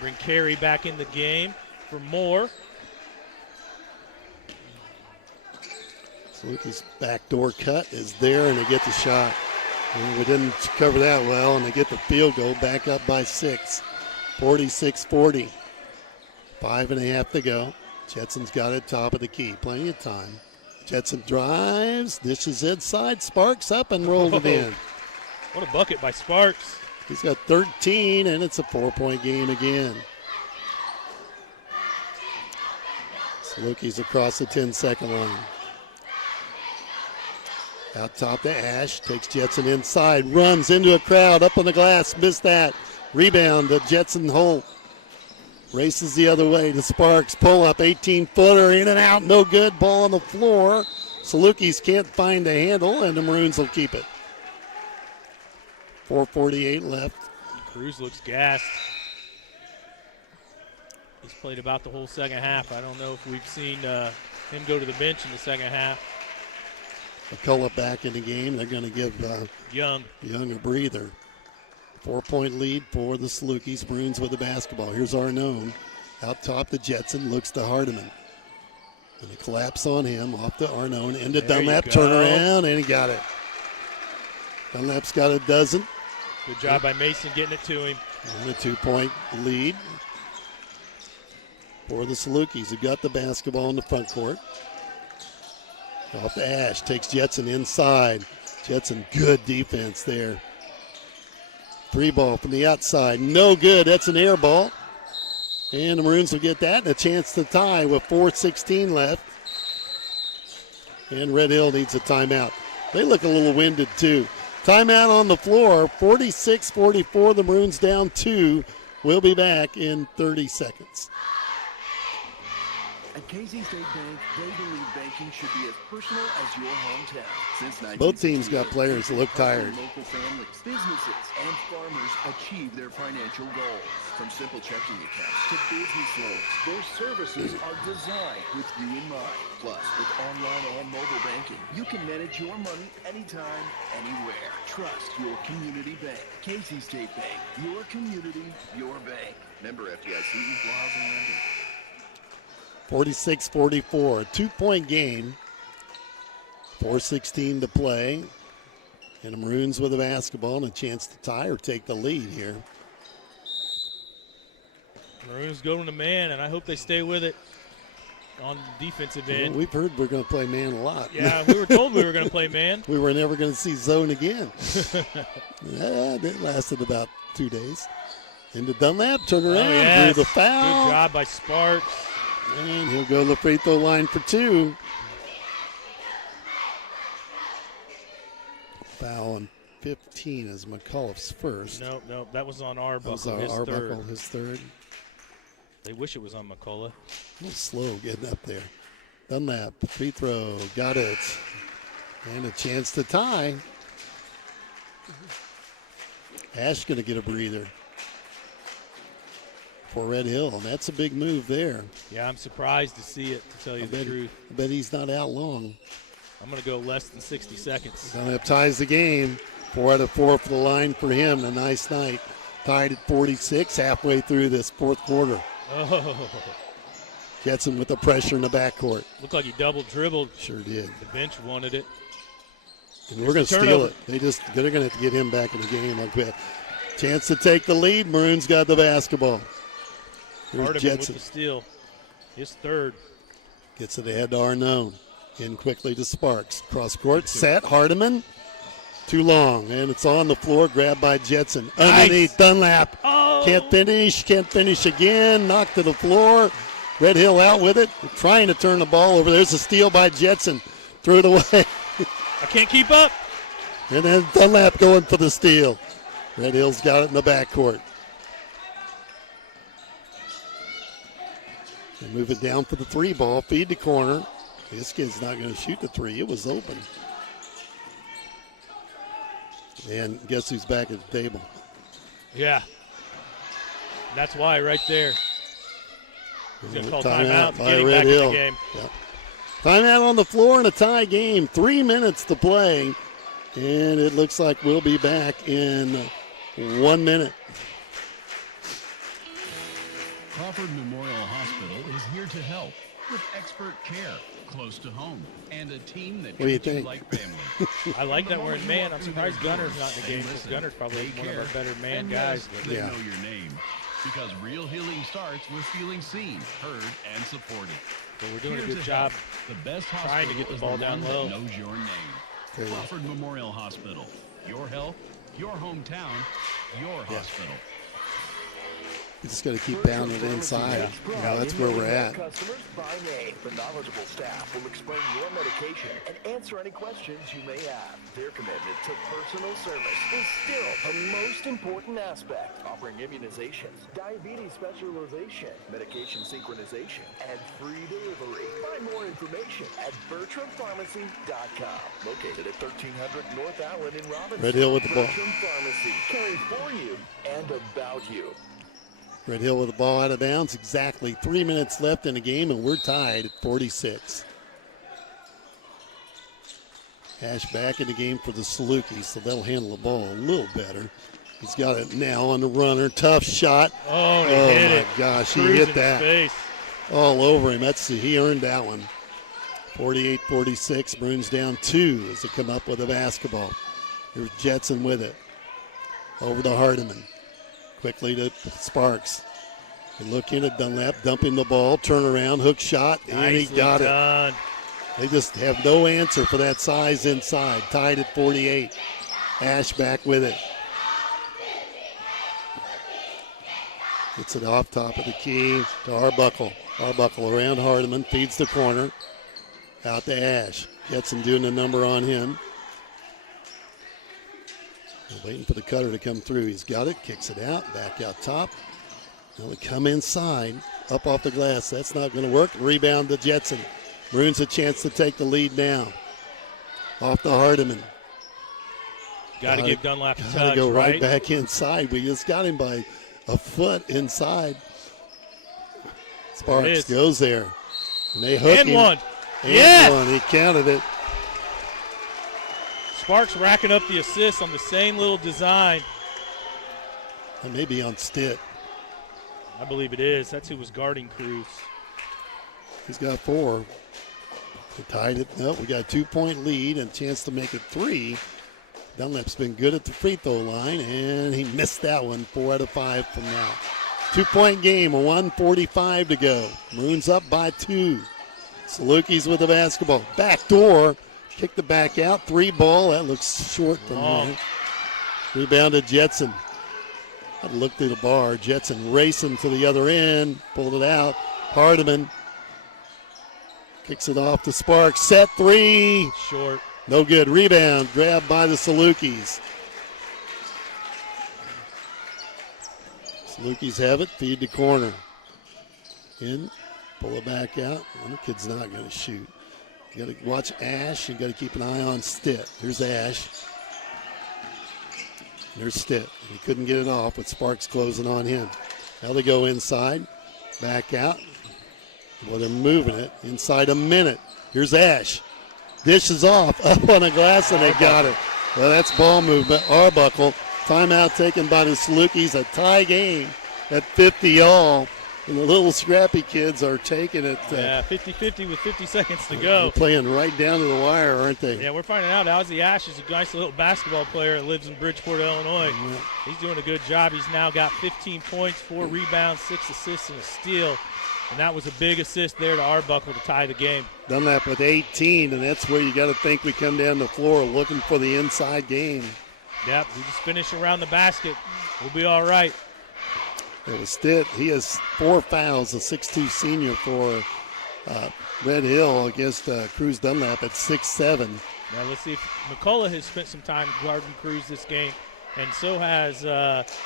Bring Carey back in the game for more. Salukis' backdoor cut is there, and they get the shot. And we didn't cover that well, and they get the field goal back up by 6. 46-40. 5.5 to go. Jetson's got it top of the key. Plenty of time. Jetson drives, dishes inside, Sparks up and rolled it in. What a bucket by Sparks. He's got 13, and it's a 4-point game again. Salukis across the 10-second line. Out top to Ash, takes Jetson inside, runs into a crowd, up on the glass, missed that. Rebound to Jetson Holt. Races the other way to Sparks, pull up, 18-footer, in and out, no good, ball on the floor. Salukis can't find a handle, and the Maroons will keep it. 4:48 left. Cruz looks gassed. He's played about the whole second half. I don't know if we've seen him go to the bench in the second half. McCullough back in the game. They're going to give Young a breather. 4-point lead for the Salukis. Maroons with the basketball. Here's Arnone. Out top to Jetson. Looks to Hardiman. And a collapse on him. Off to Arnone. Into Dunlap. Turnaround. And he got it. Dunlap's got a dozen. Good job by Mason getting it to him. And a 2-point lead for the Salukis, who got the basketball in the front court. Off to Ash. Takes Jetson inside. Jetson, good defense there. Free ball from the outside. No good. That's an air ball. And the Maroons will get that and a chance to tie with 4:16 left. And Red Hill needs a timeout. They look a little winded too. Timeout on the floor. 46-44. The Maroons down 2. We'll be back in 30 seconds. At Casey State Bank, they believe banking should be as personal as your hometown. Since Both teams got players that look tired. Local families, businesses, and farmers achieve their financial goals. From simple checking accounts to business loans, their services are designed with you in mind. Plus, with online and mobile banking, you can manage your money anytime, anywhere. Trust your community bank. Casey State Bank, your community, your bank. Member FDIC, equal housing lender. 46-44, a 2-point game. 4:16 to play. And the Maroons with the basketball and a chance to tie or take the lead here. Maroons going to man, and I hope they stay with it on the defensive end. Well, we've heard we're going to play man a lot. Yeah, we were told we were going to play man. We were never going to see zone again. It lasted about 2 days. Into Dunlap, turn around, drew the foul. Good job by Sparks. And he'll go to the free throw line for 2. Foul on 15 is McCullough's first. No, that was on Arbuckle. That was Arbuckle, his third. They wish it was on McCullough. A little slow getting up there. Dunlap, free throw, got it. And a chance to tie. Ash going to get a breather for Red Hill, and that's a big move there. Yeah, I'm surprised to see it, to tell you the truth. I bet he's not out long. I'm going to go less than 60 seconds. Dunlap ties the game. 4 out of 4 for the line for him. A nice night. Tied at 46 halfway through this fourth quarter. Oh. Jetson with the pressure in the backcourt. Looked like he double dribbled. Sure did. The bench wanted it. And we're going to steal it. They're going to have to get him back in the game like that. Chance to take the lead. Maroons got the basketball. Here's Jetson with the steal. His third. Gets it ahead to Arnone. In quickly to Sparks. Cross court. Set. Hardiman. Too long. And it's on the floor. Grabbed by Jetson. Underneath. Dunlap. Oh. Can't finish again. Knocked to the floor. Red Hill out with it. Trying to turn the ball over. There's a steal by Jetson. Threw it away. I can't keep up. And then Dunlap going for the steal. Red Hill's got it in the backcourt. They move it down for the 3 ball, feed the corner. This kid's not going to shoot the 3. It was open. And guess who's back at the table? Yeah. That's why right there. He's going to call timeout to get him back in the game. Yep. Timeout on the floor in a tie game. 3 minutes to play. And it looks like we'll be back in 1 minute. Crawford Memorial Hospital is here to help with expert care, close to home, and a team that What do you treats you think? like family. I like that we're in man. I'm surprised Gunner's not in the game because Gunner's probably one of our better man And guys. yes, But they know your name. Because real healing starts with feeling seen, heard, and supported. So we're doing a Here good to job help. The best trying to get the hospital ball is down one low. that knows your name. Crawford Memorial Hospital. Your health, your hometown, your hospital. We just got to keep pounding it inside. That's where we're at. Customers by name. The knowledgeable staff will explain your medication and answer any questions you may have. Their commitment to personal service is still the most important aspect. Offering immunizations, diabetes specialization, medication synchronization, and free delivery. Find more information at BertramPharmacy.com. Located at 1300 North Allen in Robinson. Red Hill with the ball. Bertram Pharmacy, caring for you and about you. Red Hill with the ball out of bounds. Exactly 3 minutes left in the game, and we're tied at 46. Ash back in the game for the Salukis, so they'll handle the ball a little better. He's got it now on the runner. Tough shot. Oh, he hit it. My gosh, he Cruising hit his that face. all over him. He earned that one. 48-46. Maroons down 2 as they come up with a basketball. Here's Jetson with it. Over to Hardiman. Quickly to Sparks. They look in at Dunlap, dumping the ball, turn around, hook shot, and he got it. They just have no answer for that size inside. Tied at 48. Ash back with it. Gets it off top of the key to Arbuckle. Arbuckle around Hardiman, feeds the corner. Out to Ash. Gets him doing the number on him. Waiting for the cutter to come through. He's got it, kicks it out, back out top. Now we come inside, up off the glass. That's not going to work. Rebound to Jetson. Maroons a chance to take the lead now. Off to Hardiman. Got to give Dunlap a touch, Got to go right right back inside. We just got him by a foot inside. Sparks goes there. And they hook and him. One. And yes! one. He counted it. Sparks racking up the assists on the same little design. That may be on Stitt. I believe it is. That's who was guarding Cruz. He's got 4. They tied it. No, we got a 2-point lead and a chance to make it 3. Dunlap's been good at the free throw line, and he missed that one. 4 out of 5 from now. 2-point game, 1:45 to go. Maroons up by 2. Salukis with the basketball. Back door. Kick the back out. 3 ball. That looks short from there. Rebounded Jetson. Had to look through the bar. Jetson racing to the other end. Pulled it out. Hardiman kicks it off to Sparks. Set 3. Short. No good. Rebound. Grabbed by the Salukis. Salukis have it. Feed the corner. In. Pull it back out. Well, the kid's not going to shoot. You got to watch Ash. You got to keep an eye on Stitt. Here's Ash. There's Stitt. He couldn't get it off with Sparks closing on him. Now they go inside. Back out. Well, they're moving it inside a minute. Here's Ash. Dishes off. Up on the glass, and they got it. Well, that's ball movement. Arbuckle. Timeout taken by the Salukis. A tie game at 50 all. And the little scrappy kids are taking it. Yeah, 50-50 with 50 seconds to go. They're playing right down to the wire, aren't they? Yeah, we're finding out Ozzie Ash is a nice little basketball player that lives in Bridgeport, Illinois. He's doing a good job. He's now got 15 points, 4 rebounds, 6 assists, and a steal. And that was a big assist there to Arbuckle to tie the game. Dunlap with 18, and that's where you got to think we come down the floor looking for the inside game. Yep, we just finish around the basket. We'll be all right. It was Stitt. He has 4 fouls, a 6'2 senior for Red Hill against Cruz Dunlap at 6'7. Now let's see if McCullough has spent some time guarding Cruz this game. and so has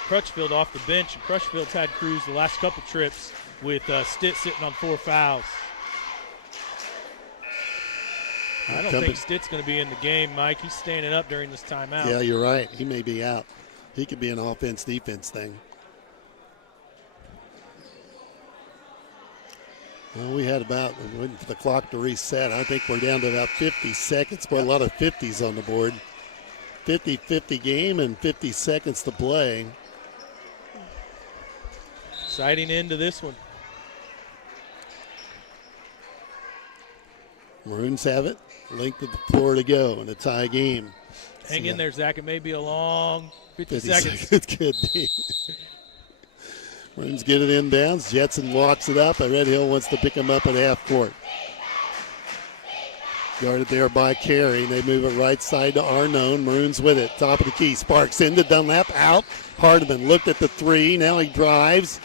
Crutchfield off the bench. Crutchfield's had Cruz the last couple trips with Stitt sitting on 4 fouls. I don't think Stitt's going to be in the game, Mike. He's standing up during this timeout. Yeah, you're right. He may be out. He could be an offense-defense thing. Well, we had about, waiting for the clock to reset. I think we're down to about 50 seconds. Boy, a lot of 50s on the board. 50-50 game and 50 seconds to play. Exciting end to this one. Maroons have it. Length of the floor to go in a tie game. Hang in there, Zach. It may be a long 50 seconds. It could be. Maroons get it inbounds. Jetson walks it up. Red Hill wants to pick him up at half court. Guarded there by Carey. They move it right side to Arnone. Maroons with it. Top of the key. Sparks into Dunlap. Out. Hardiman looked at the three. Now he drives.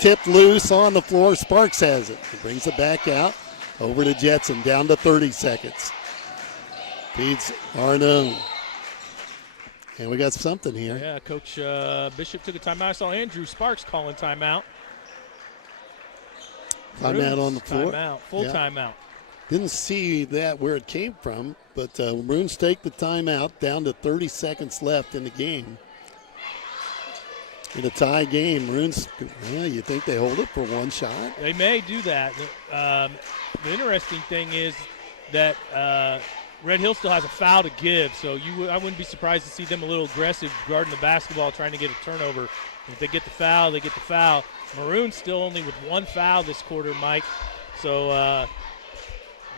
Tipped loose on the floor. Sparks has it. He brings it back out. Over to Jetson. Down to 30 seconds. Feeds Arnone. And we got something here. Yeah, Coach Bishop took a timeout. I saw Andrew Sparks calling timeout. Timeout on the floor. Timeout. Full timeout. Didn't see that where it came from, but Maroons take the timeout. Down to 30 seconds left in the game. In a tie game, Maroons, you think they hold it for one shot? They may do that. The interesting thing is that Red Hill still has a foul to give, so I wouldn't be surprised to see them a little aggressive guarding the basketball, trying to get a turnover. If they get the foul, they get the foul. Maroons still only with 1 foul this quarter, Mike. So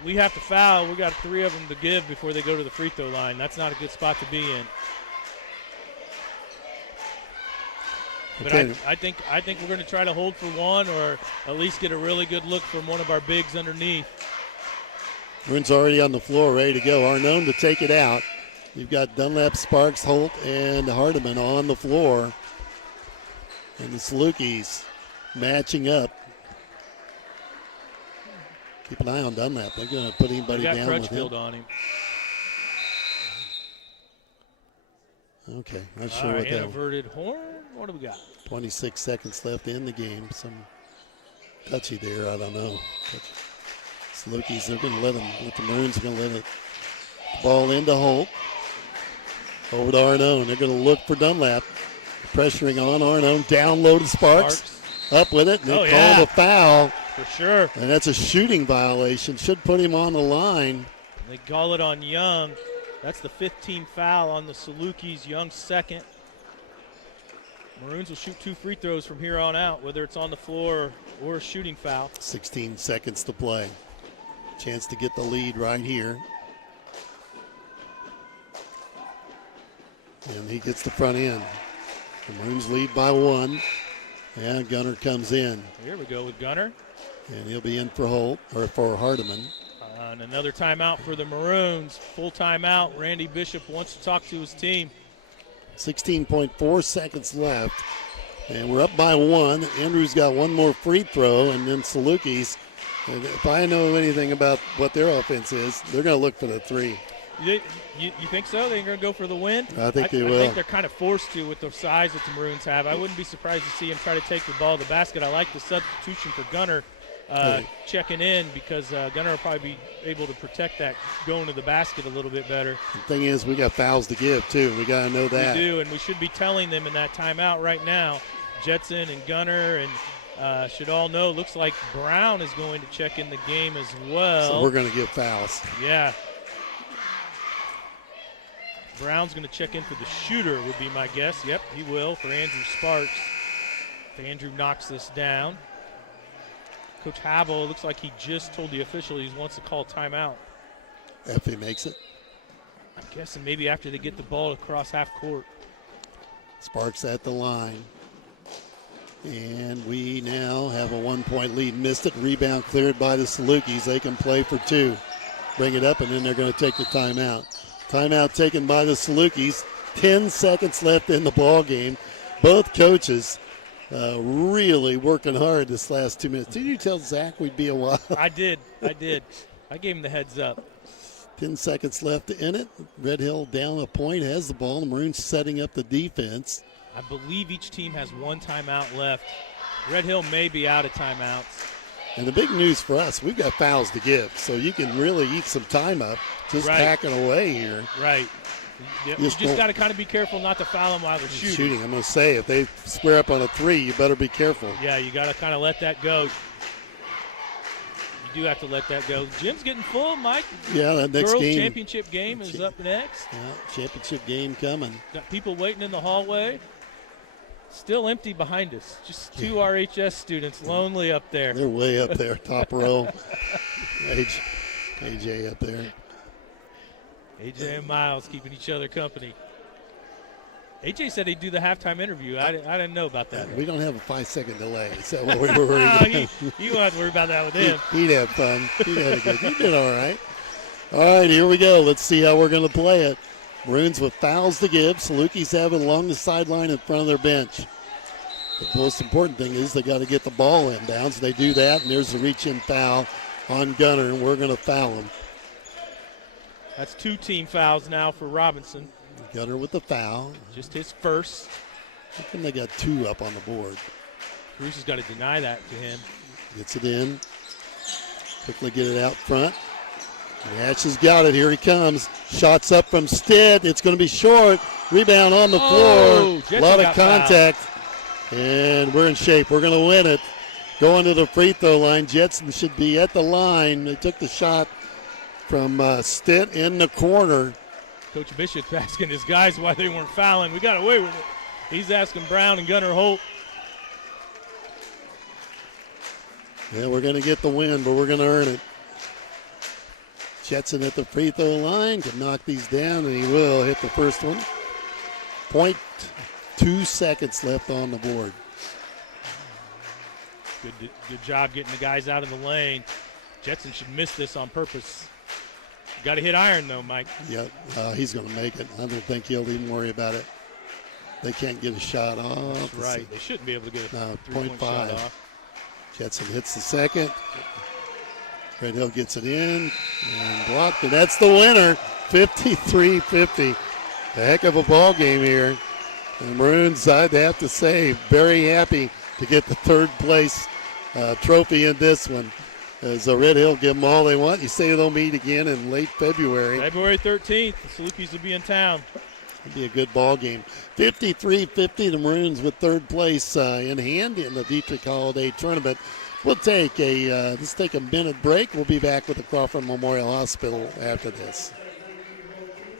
we have to foul. We got 3 of them to give before they go to the free throw line. That's not a good spot to be in. But Okay. I think we're going to try to hold for one, or at least get a really good look from one of our bigs underneath. Maroons already on the floor, ready to go. Arnone to take it out. You've got Dunlap, Sparks, Holt, and Hardiman on the floor. And the Salukis matching up. Keep an eye on Dunlap. They're going to put anybody down with him. Crutchfield on him. Okay, not sure what that was. Inverted horn. What do we got? 26 seconds left in the game. Some touchy there. I don't know. Salukis, they're going to let them. The Maroons are going to let it. Ball into Holt. Over to Arnone. They're going to look for Dunlap. Pressuring on Arnone. Down low to Sparks. Up with it. And they call the foul. For sure. And that's a shooting violation. Should put him on the line. They call it on Young. That's the 15th foul on the Salukis. Young's second. Maroons will shoot 2 free throws from here on out, whether it's on the floor or a shooting foul. 16 seconds to play. Chance to get the lead right here. And he gets the front end. The Maroons lead by 1. And Gunner comes in. Here we go with Gunner. And he'll be in for Holt, or for Hardiman. And another timeout for the Maroons. Full timeout. Randy Bishop wants to talk to his team. 16.4 seconds left. And we're up by 1. Andrew's got 1 more free throw, and then Salukis. And if I know anything about what their offense is, they're going to look for the 3. You think so? They're going to go for the win? I think they will. I think they're kind of forced to with the size that the Maroons have. I wouldn't be surprised to see him try to take the ball to the basket. I like the substitution for Gunner checking in, because Gunner will probably be able to protect that going to the basket a little bit better. The thing is, we got fouls to give, too. We got to know that. We do, and we should be telling them in that timeout right now. Jetson and Gunner and should all know. Looks like Brown is going to check in the game as well. So we're going to get fouls. Yeah. Brown's going to check in for the shooter would be my guess. Yep, he will for Andrew Sparks. If Andrew knocks this down. Coach Havel looks like he just told the official he wants to call timeout. If he makes it. I'm guessing maybe after they get the ball across half court. Sparks at the line. And we now have a 1-point lead. Missed it. Rebound cleared by the Salukis. They can play for 2. Bring it up, and then they're going to take the timeout. Timeout taken by the Salukis. 10 seconds left in the ball game. Both coaches really working hard this last 2 minutes. Did you tell Zach we'd be a while? I did. I gave him the heads up. 10 seconds left in it. Red Hill down a point, has the ball. The Maroons setting up the defense. I believe each team has one timeout left. Red Hill may be out of timeouts. And the big news for us, we've got fouls to give, so you can really eat some time up just packing away here. Right. You just got to kind of be careful not to foul them while they're shooting. I'm going to say, if they square up on a 3, you better be careful. Yeah, you got to kind of let that go. You do have to let that go. Gym's getting full, Mike. Yeah, that next Girls game. championship game is up next. Yeah, championship game coming. Got people waiting in the hallway. Still empty behind us. Just 2 RHS students lonely up there. They're way up there, top row. AJ up there. AJ and Miles keeping each other company. AJ said he'd do the halftime interview. I didn't know about that. We don't have a 5-second delay. Is that what we were worried about? You won't have to worry about that with him. He'd have fun. He did all right. All right, here we go. Let's see how we're going to play it. Maroons with fouls to give. Salukis have it along the sideline in front of their bench. The most important thing is they got to get the ball inbounds. They do that, and there's the reach-in foul on Gunner, and we're going to foul him. That's 2 team fouls now for Robinson. Gunner with the foul. Just his first. How come they got 2 up on the board? Cruz has got to deny that to him. Gets it in. Quickly get it out front. Nash has got it. Here he comes. Shots up from Stead. It's going to be short. Rebound on the floor. A lot of contact. Fouled. And we're in shape. We're going to win it. Going to the free throw line. Jetson should be at the line. They took the shot from Stitt in the corner. Coach Bishop's asking his guys why they weren't fouling. We got away with it. He's asking Brown and Gunnar Holt. Yeah, we're going to get the win, but we're going to earn it. Jetson at the free throw line can knock these down, and he will hit the first one. 0.2 seconds left on the board. Good job getting the guys out of the lane. Jetson should miss this on purpose. Got to hit iron, though, Mike. Yeah, he's going to make it. I don't think he'll even worry about it. They can't get a shot off. That's right. They shouldn't be able to get a 0.5 shot off. Jetson hits the second. Red Hill gets it in and blocked, and that's the winner, 53-50. A heck of a ball game here. The Maroons, I'd have to say, very happy to get the third place trophy in this one. As Red Hill give them all they want. You say they'll meet again in late February. February 13th, the Salukis will be in town. It'll be a good ball game. 53-50, the Maroons with third place in hand in the Dietrich Holiday Tournament. We'll take let's take a minute break. We'll be back with the Crawford Memorial Hospital after this.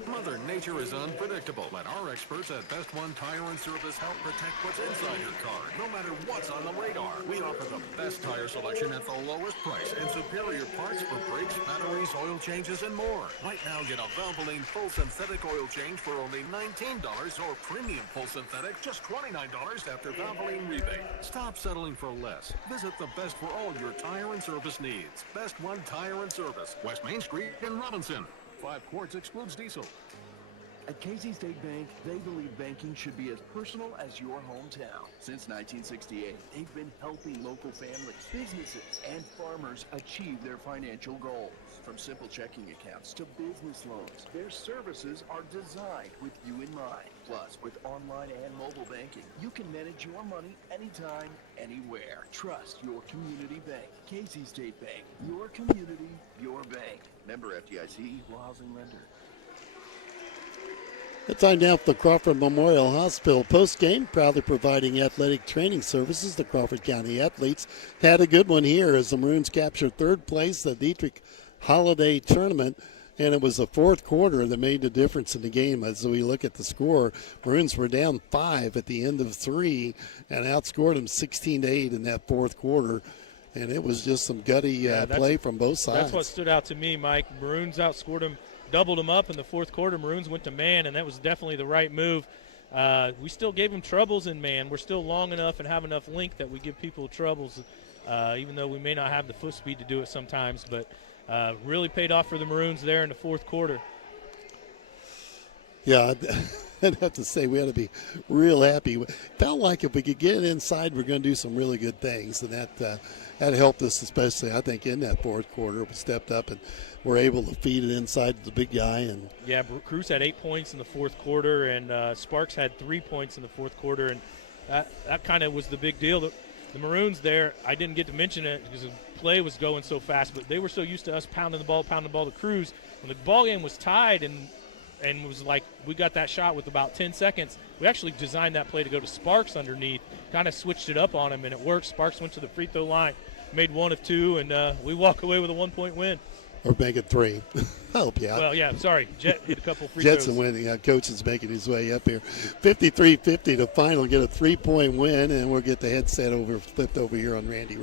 Mother Nature is unpredictable. Let our experts at Best One Tire and Service help protect what's inside your car, no matter what's on the radar. We offer the best tire selection at the lowest price and superior parts for brakes, batteries, oil changes, and more. Right now, get a Valvoline full synthetic oil change for only $19 or premium full synthetic just $29 after Valvoline rebate. Stop settling for less. Visit the best for all your tire and service needs. Best One Tire and Service, West Main Street in Robinson. 5 quarts excludes diesel. At Casey State Bank, they believe banking should be as personal as your hometown. Since 1968, they've been helping local families, businesses, and farmers achieve their financial goals. From simple checking accounts to business loans, their services are designed with you in mind. Plus, with online and mobile banking, you can manage your money anytime, anywhere. Trust your community bank. Casey State Bank, your community, your bank. Member FDIC, Equal Housing Lender. The time now for the Crawford Memorial Hospital post-game, proudly providing athletic training services. The Crawford County athletes had a good one here as the Maroons captured third place at the Dietrich Holiday Tournament, and it was the fourth quarter that made the difference in the game. As we look at the score, Maroons were down 5 at the end of 3 and outscored them 16-8 in that fourth quarter. And it was just some gutty play from both sides. That's what stood out to me, Mike. Maroons outscored them, doubled them up in the fourth quarter. Maroons went to man, and that was definitely the right move. We still gave them troubles in man. We're still long enough and have enough length that we give people troubles, even though we may not have the foot speed to do it sometimes. But really paid off for the Maroons there in the fourth quarter. Yeah, I'd have to say we ought to be real happy. Felt like if we could get inside, we're going to do some really good things, and that helped us, especially I think in that fourth quarter. We stepped up and were able to feed it inside to the big guy. And yeah, Cruz had 8 points in the fourth quarter, and Sparks had 3 points in the fourth quarter, and that kind of was the big deal. The Maroons there, I didn't get to mention it because the play was going so fast, but they were so used to us pounding the ball to Cruz. When the ball game was tied and was like we got that shot with about 10 seconds, we actually designed that play to go to Sparks underneath, kind of switched it up on him, and it worked. Sparks went to the free throw line, made 1 of 2, and we walk away with a 1-point win. Or make it 3. I'll help you out. Well, yeah, sorry. Jet hit a couple free Jetson throws. winning. Coach is making his way up here. 53-50 to final, get a 3-point win, and we'll get the headset flipped over here on Randy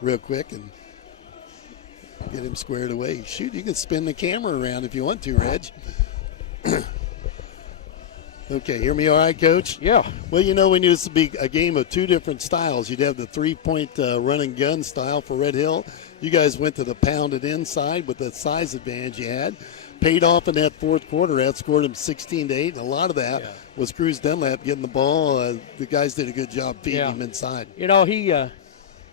real quick and get him squared away. Shoot, you can spin the camera around if you want to, Reg. Okay, hear me all right, Coach? Yeah. Well, we knew this would be a game of 2 different styles. You'd have the 3-point run and gun style for Red Hill. You guys went to the pounded inside with the size advantage you had. Paid off in that fourth quarter, outscored him 16-8, and a lot of that was Cruz Dunlap getting the ball. The guys did a good job feeding him inside. He, I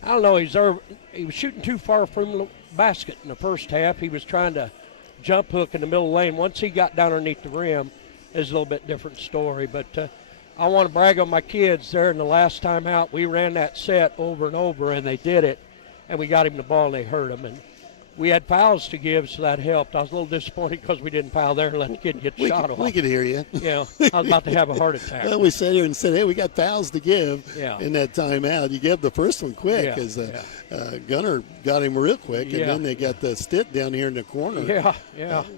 don't know, he was shooting too far from the basket in the first half. He was trying to jump hook in the middle of the lane. Once he got down underneath the rim, it's a little bit different story. But I want to brag on my kids there. In the last time out, we ran that set over and over, and they did it. And we got him the ball, and they hurt him. And we had fouls to give, so that helped. I was a little disappointed because we didn't foul there and let the kid get shot off. We could hear you. Yeah, I was about to have a heart attack. Well, we sat here and said, hey, we got fouls to give in that timeout. You gave the first one quick because Gunner got him real quick, and then they got the Stitt down here in the corner. Yeah.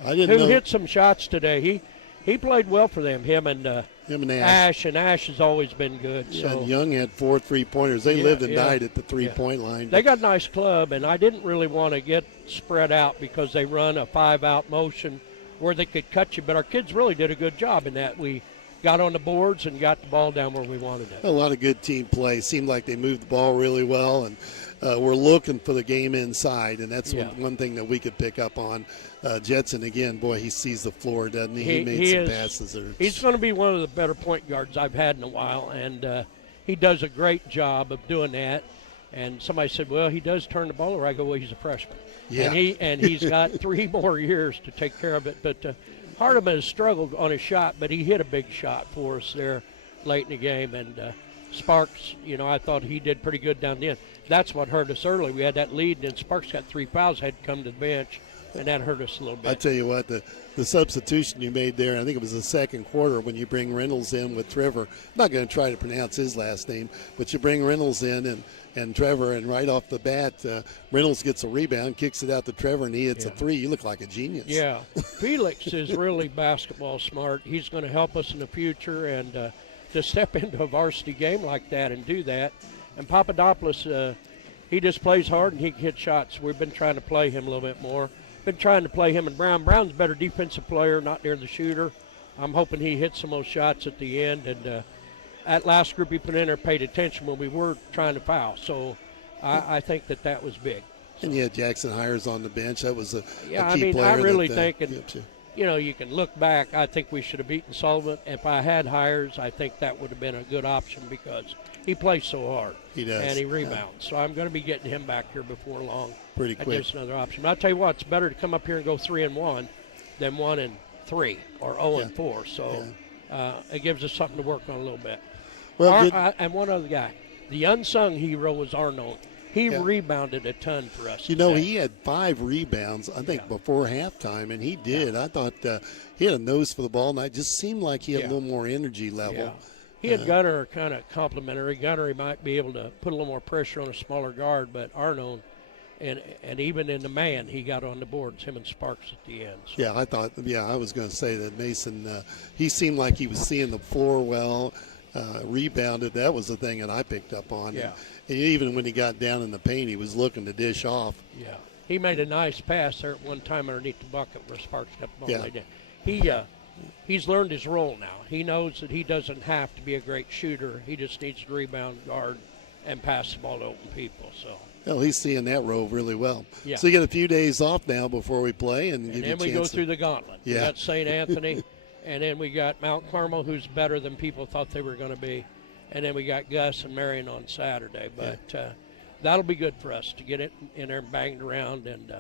I didn't know. Who hit some shots today? He played well for them, him and Ash. And Ash has always been good. Yeah, so. and Young had 4 3-pointers. They lived and died at the 3-point line. They got a nice club, and I didn't really want to get spread out because they run a 5-out motion where they could cut you. But our kids really did a good job in that. We got on the boards and got the ball down where we wanted it. A lot of good team play. Seemed like they moved the ball really well, and we're looking for the game inside, and that's one thing that we could pick up on. Jetson, again, boy, he sees the floor, doesn't he? He made some passes. He's going to be one of the better point guards I've had in a while, and he does a great job of doing that. And somebody said, well, he does turn the ball over. I go, well, he's a freshman. Yeah. And he's got 3 more years to take care of it. But Hardeman has struggled on his shot, but he hit a big shot for us there late in the game. And Sparks, I thought he did pretty good down the end. That's what hurt us early. We had that lead, and then Sparks got 3 fouls, had to come to the bench, and that hurt us a little bit. I tell you what, the substitution you made there, I think it was the second quarter when you bring Reynolds in with Trevor. I'm not going to try to pronounce his last name, but you bring Reynolds in and Trevor, and right off the bat, Reynolds gets a rebound, kicks it out to Trevor, and he hits a 3. You look like a genius. Yeah. Felix is really basketball smart. He's going to help us in the future, and to step into a varsity game like that and do that. And Papadopoulos, he just plays hard and he can hit shots. We've been trying to play him a little bit more. Been trying to play him and Brown. Brown's a better defensive player, not near the shooter. I'm hoping he hits some of those shots at the end. And that last group he put in there paid attention when we were trying to foul. So I think that was big. And you had Jackson Hires on the bench. That was a yeah, key player. I really think, and, you can look back. I think we should have beaten Sullivan. If I had Hires, I think that would have been a good option because he plays so hard. He does. And he rebounds. So I'm going to be getting him back here before long. Pretty quick. Just another option. But I'll tell you what, it's better to come up here and go 3-1 than 1-3 or 0-4. So it gives us something to work on a little bit. Well, and one other guy. The unsung hero was Arnold. He rebounded a ton for us. He had 5 rebounds, I think, before halftime, and he did. I thought he had a nose for the ball, and it just seemed like he had a little more energy level. Yeah. He and Gunner are kind of complimentary. Gunner, he might be able to put a little more pressure on a smaller guard, but Arnold, and even in the man, he got on the boards, him and Sparks at the end. So. Yeah, I was going to say that Mason, he seemed like he was seeing the floor well, rebounded. That was the thing that I picked up on. Yeah. And even when he got down in the paint, he was looking to dish off. Yeah. He made a nice pass there at one time underneath the bucket where Sparks got the ball. Yeah. He's learned his role now. He knows that he doesn't have to be a great shooter. He just needs to rebound, guard, and pass the ball to open people. So. Well, he's seeing that role really well. Yeah. So you get a few days off now before we play, and then we go through the gauntlet. Yeah. We got St. Anthony, And then we got Mount Carmel, who's better than people thought they were going to be. And then we got Gus and Marion on Saturday. But that'll be good for us to get it in there and bang it around and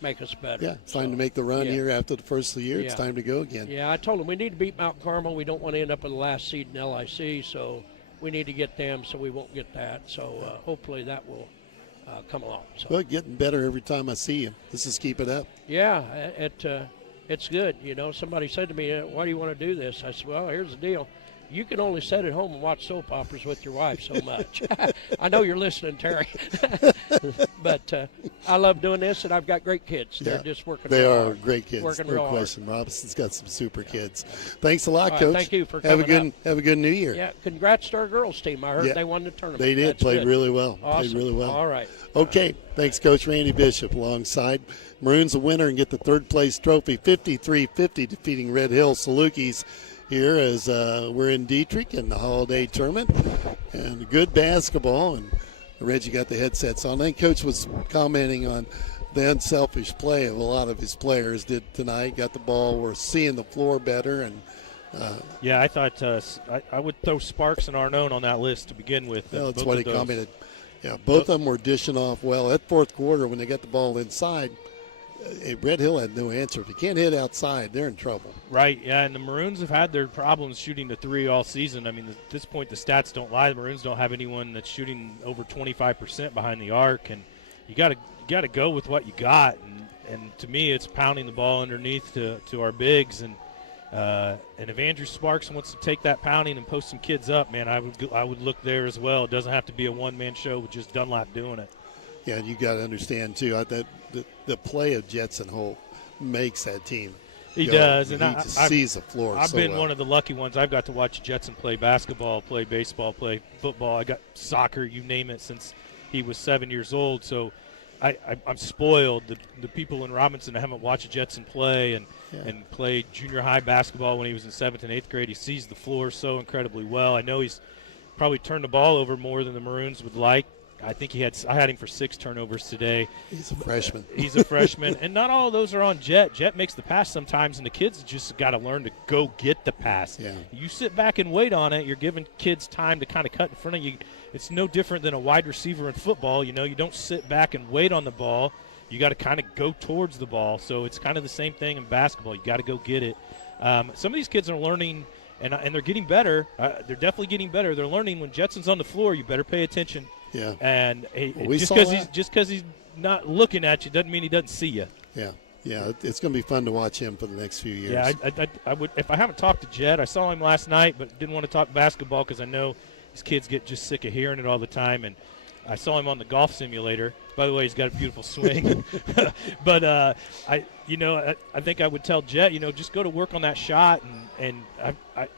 make us better. Yeah, it's time to make the run here after the first of the year. Yeah. It's time to go again. Yeah, I told them we need to beat Mount Carmel. We don't want to end up with the last seed in LIC, so we need to get them so we won't get that. So hopefully that will come along. So. Well, getting better every time I see you. Let's just keep it up. Yeah, it's good. You know, somebody said to me, why do you want to do this? I said, well, here's the deal. You can only sit at home and watch soap operas with your wife so much. I know you're listening, Terry. But I love doing this, and I've got great kids. They're just working They real are hard. great kids. Working No real question. Robinson's got some super kids. Thanks a lot, All right, Coach. thank you for have coming a good New Year. Yeah, congrats to our girls team. I heard they won the tournament. They did. That's Played good. really well. Awesome. Played really well. All right. Okay. Thanks, Coach Randy Bishop. Alongside Maroons, a winner and get the third place trophy, 53-50, defeating Red Hill Salukis. Here as we're in Dietrich in the holiday tournament, and good basketball. And Reggie got the headsets on. I think Coach was commenting on the unselfish play of a lot of his players did tonight. Got the ball, we're seeing the floor better, and yeah, I thought I would throw Sparks and Arnone on that list to begin with. well, that's what he commented. Yeah, both of them were dishing off well. At fourth quarter, when they got the ball inside, Red Hill had no answer. If you can't hit outside, they're in trouble. Right, yeah, and the Maroons have had their problems shooting the three all season. I mean, at this point, the stats don't lie. The Maroons don't have anyone that's shooting over 25% behind the arc, and you got to go with what you got. And to me, it's pounding the ball underneath to our bigs. And if Andrew Sparks wants to take that pounding and post some kids up, man, I would look there as well. It doesn't have to be a one-man show with just Dunlap doing it. Yeah, and you got to understand too that the play of Jetson Holt makes that team. He does, and he just sees the floor. I've been one of the lucky ones. I've got to watch Jetson play basketball, play baseball, play football. I got soccer, you name it, since he was 7 years old. So I'm spoiled. The people in Robinson that haven't watched Jetson play and play junior high basketball when he was in 7th and 8th grade, he sees the floor so incredibly well. I know he's probably turned the ball over more than the Maroons would like. I think I had him for 6 turnovers today. He's a freshman. He's a freshman. And not all of those are on Jet. Jet makes the pass sometimes, and the kids just got to learn to go get the pass. Yeah. You sit back and wait on it. You're giving kids time to kind of cut in front of you. It's no different than a wide receiver in football. You know, you don't sit back and wait on the ball. You got to kind of go towards the ball. So it's kind of the same thing in basketball. You got to go get it. Some of these kids are learning, and they're getting better. They're definitely getting better. They're learning when Jetson's on the floor, you better pay attention. Yeah. And just because he's not looking at you doesn't mean he doesn't see you. Yeah. Yeah, it's going to be fun to watch him for the next few years. Yeah, I would. If I haven't talked to Jet, I saw him last night, but didn't want to talk basketball because I know these kids get just sick of hearing it all the time. And I saw him on the golf simulator. By the way, he's got a beautiful swing. But I think I would tell Jet, just go to work on that shot. And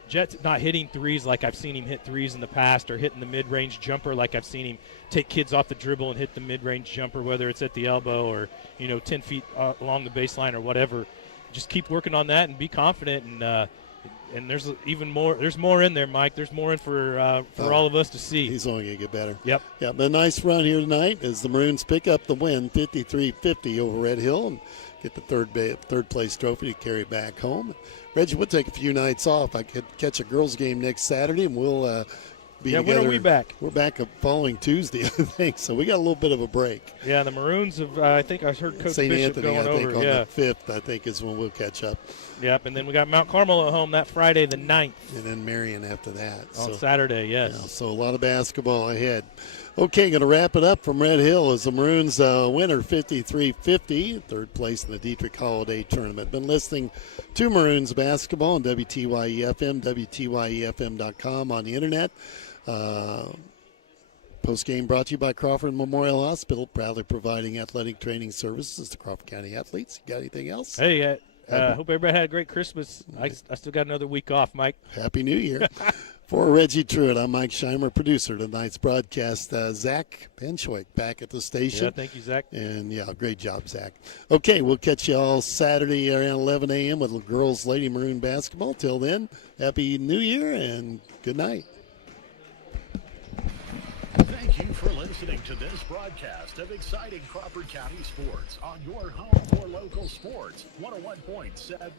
Jet's not hitting threes like I've seen him hit threes in the past, or hitting the mid-range jumper like I've seen him take kids off the dribble and hit the mid-range jumper, whether it's at the elbow or 10 feet along the baseline or whatever. Just keep working on that and be confident. And there's even more. There's more in there, Mike. There's more in for all of us to see. He's only going to get better. Yep. Yeah, but a nice run here tonight as the Maroons pick up the win, 53-50 over Red Hill, and get the third place trophy to carry back home. Reggie, we'll take a few nights off. I could catch a girls' game next Saturday, and we'll be together. When are we back? We're back the following Tuesday, I think. So we got a little bit of a break. Yeah, the Maroons have. I think I heard Coach St. Bishop Anthony, going I think, over. on Yeah. the 5th, I think, is when we'll catch up. Yep, and then we got Mount Carmel at home that Friday, the 9th. And then Marion after that. On Saturday, yes. Yeah, so a lot of basketball ahead. Okay, going to wrap it up from Red Hill as the Maroons winner 53-50, third place in the Dietrich Holiday Tournament. Been listening to Maroons basketball on WTYE FM, WTYEFM.com on the internet. Post-game brought to you by Crawford Memorial Hospital, proudly providing athletic training services to Crawford County athletes. You got anything else? Hey, hope everybody had a great Christmas. I still got another week off, Mike. Happy New Year. For Reggie Truitt, I'm Mike Scheimer, producer of tonight's broadcast. Zach Penshoik back at the station. Yeah, thank you, Zach. And, great job, Zach. Okay, we'll catch you all Saturday around 11 a.m. with girls Lady Maroon basketball. Till then, Happy New Year and good night. Thank you for listening to this broadcast of exciting Crawford County sports on your home for local sports. 101.7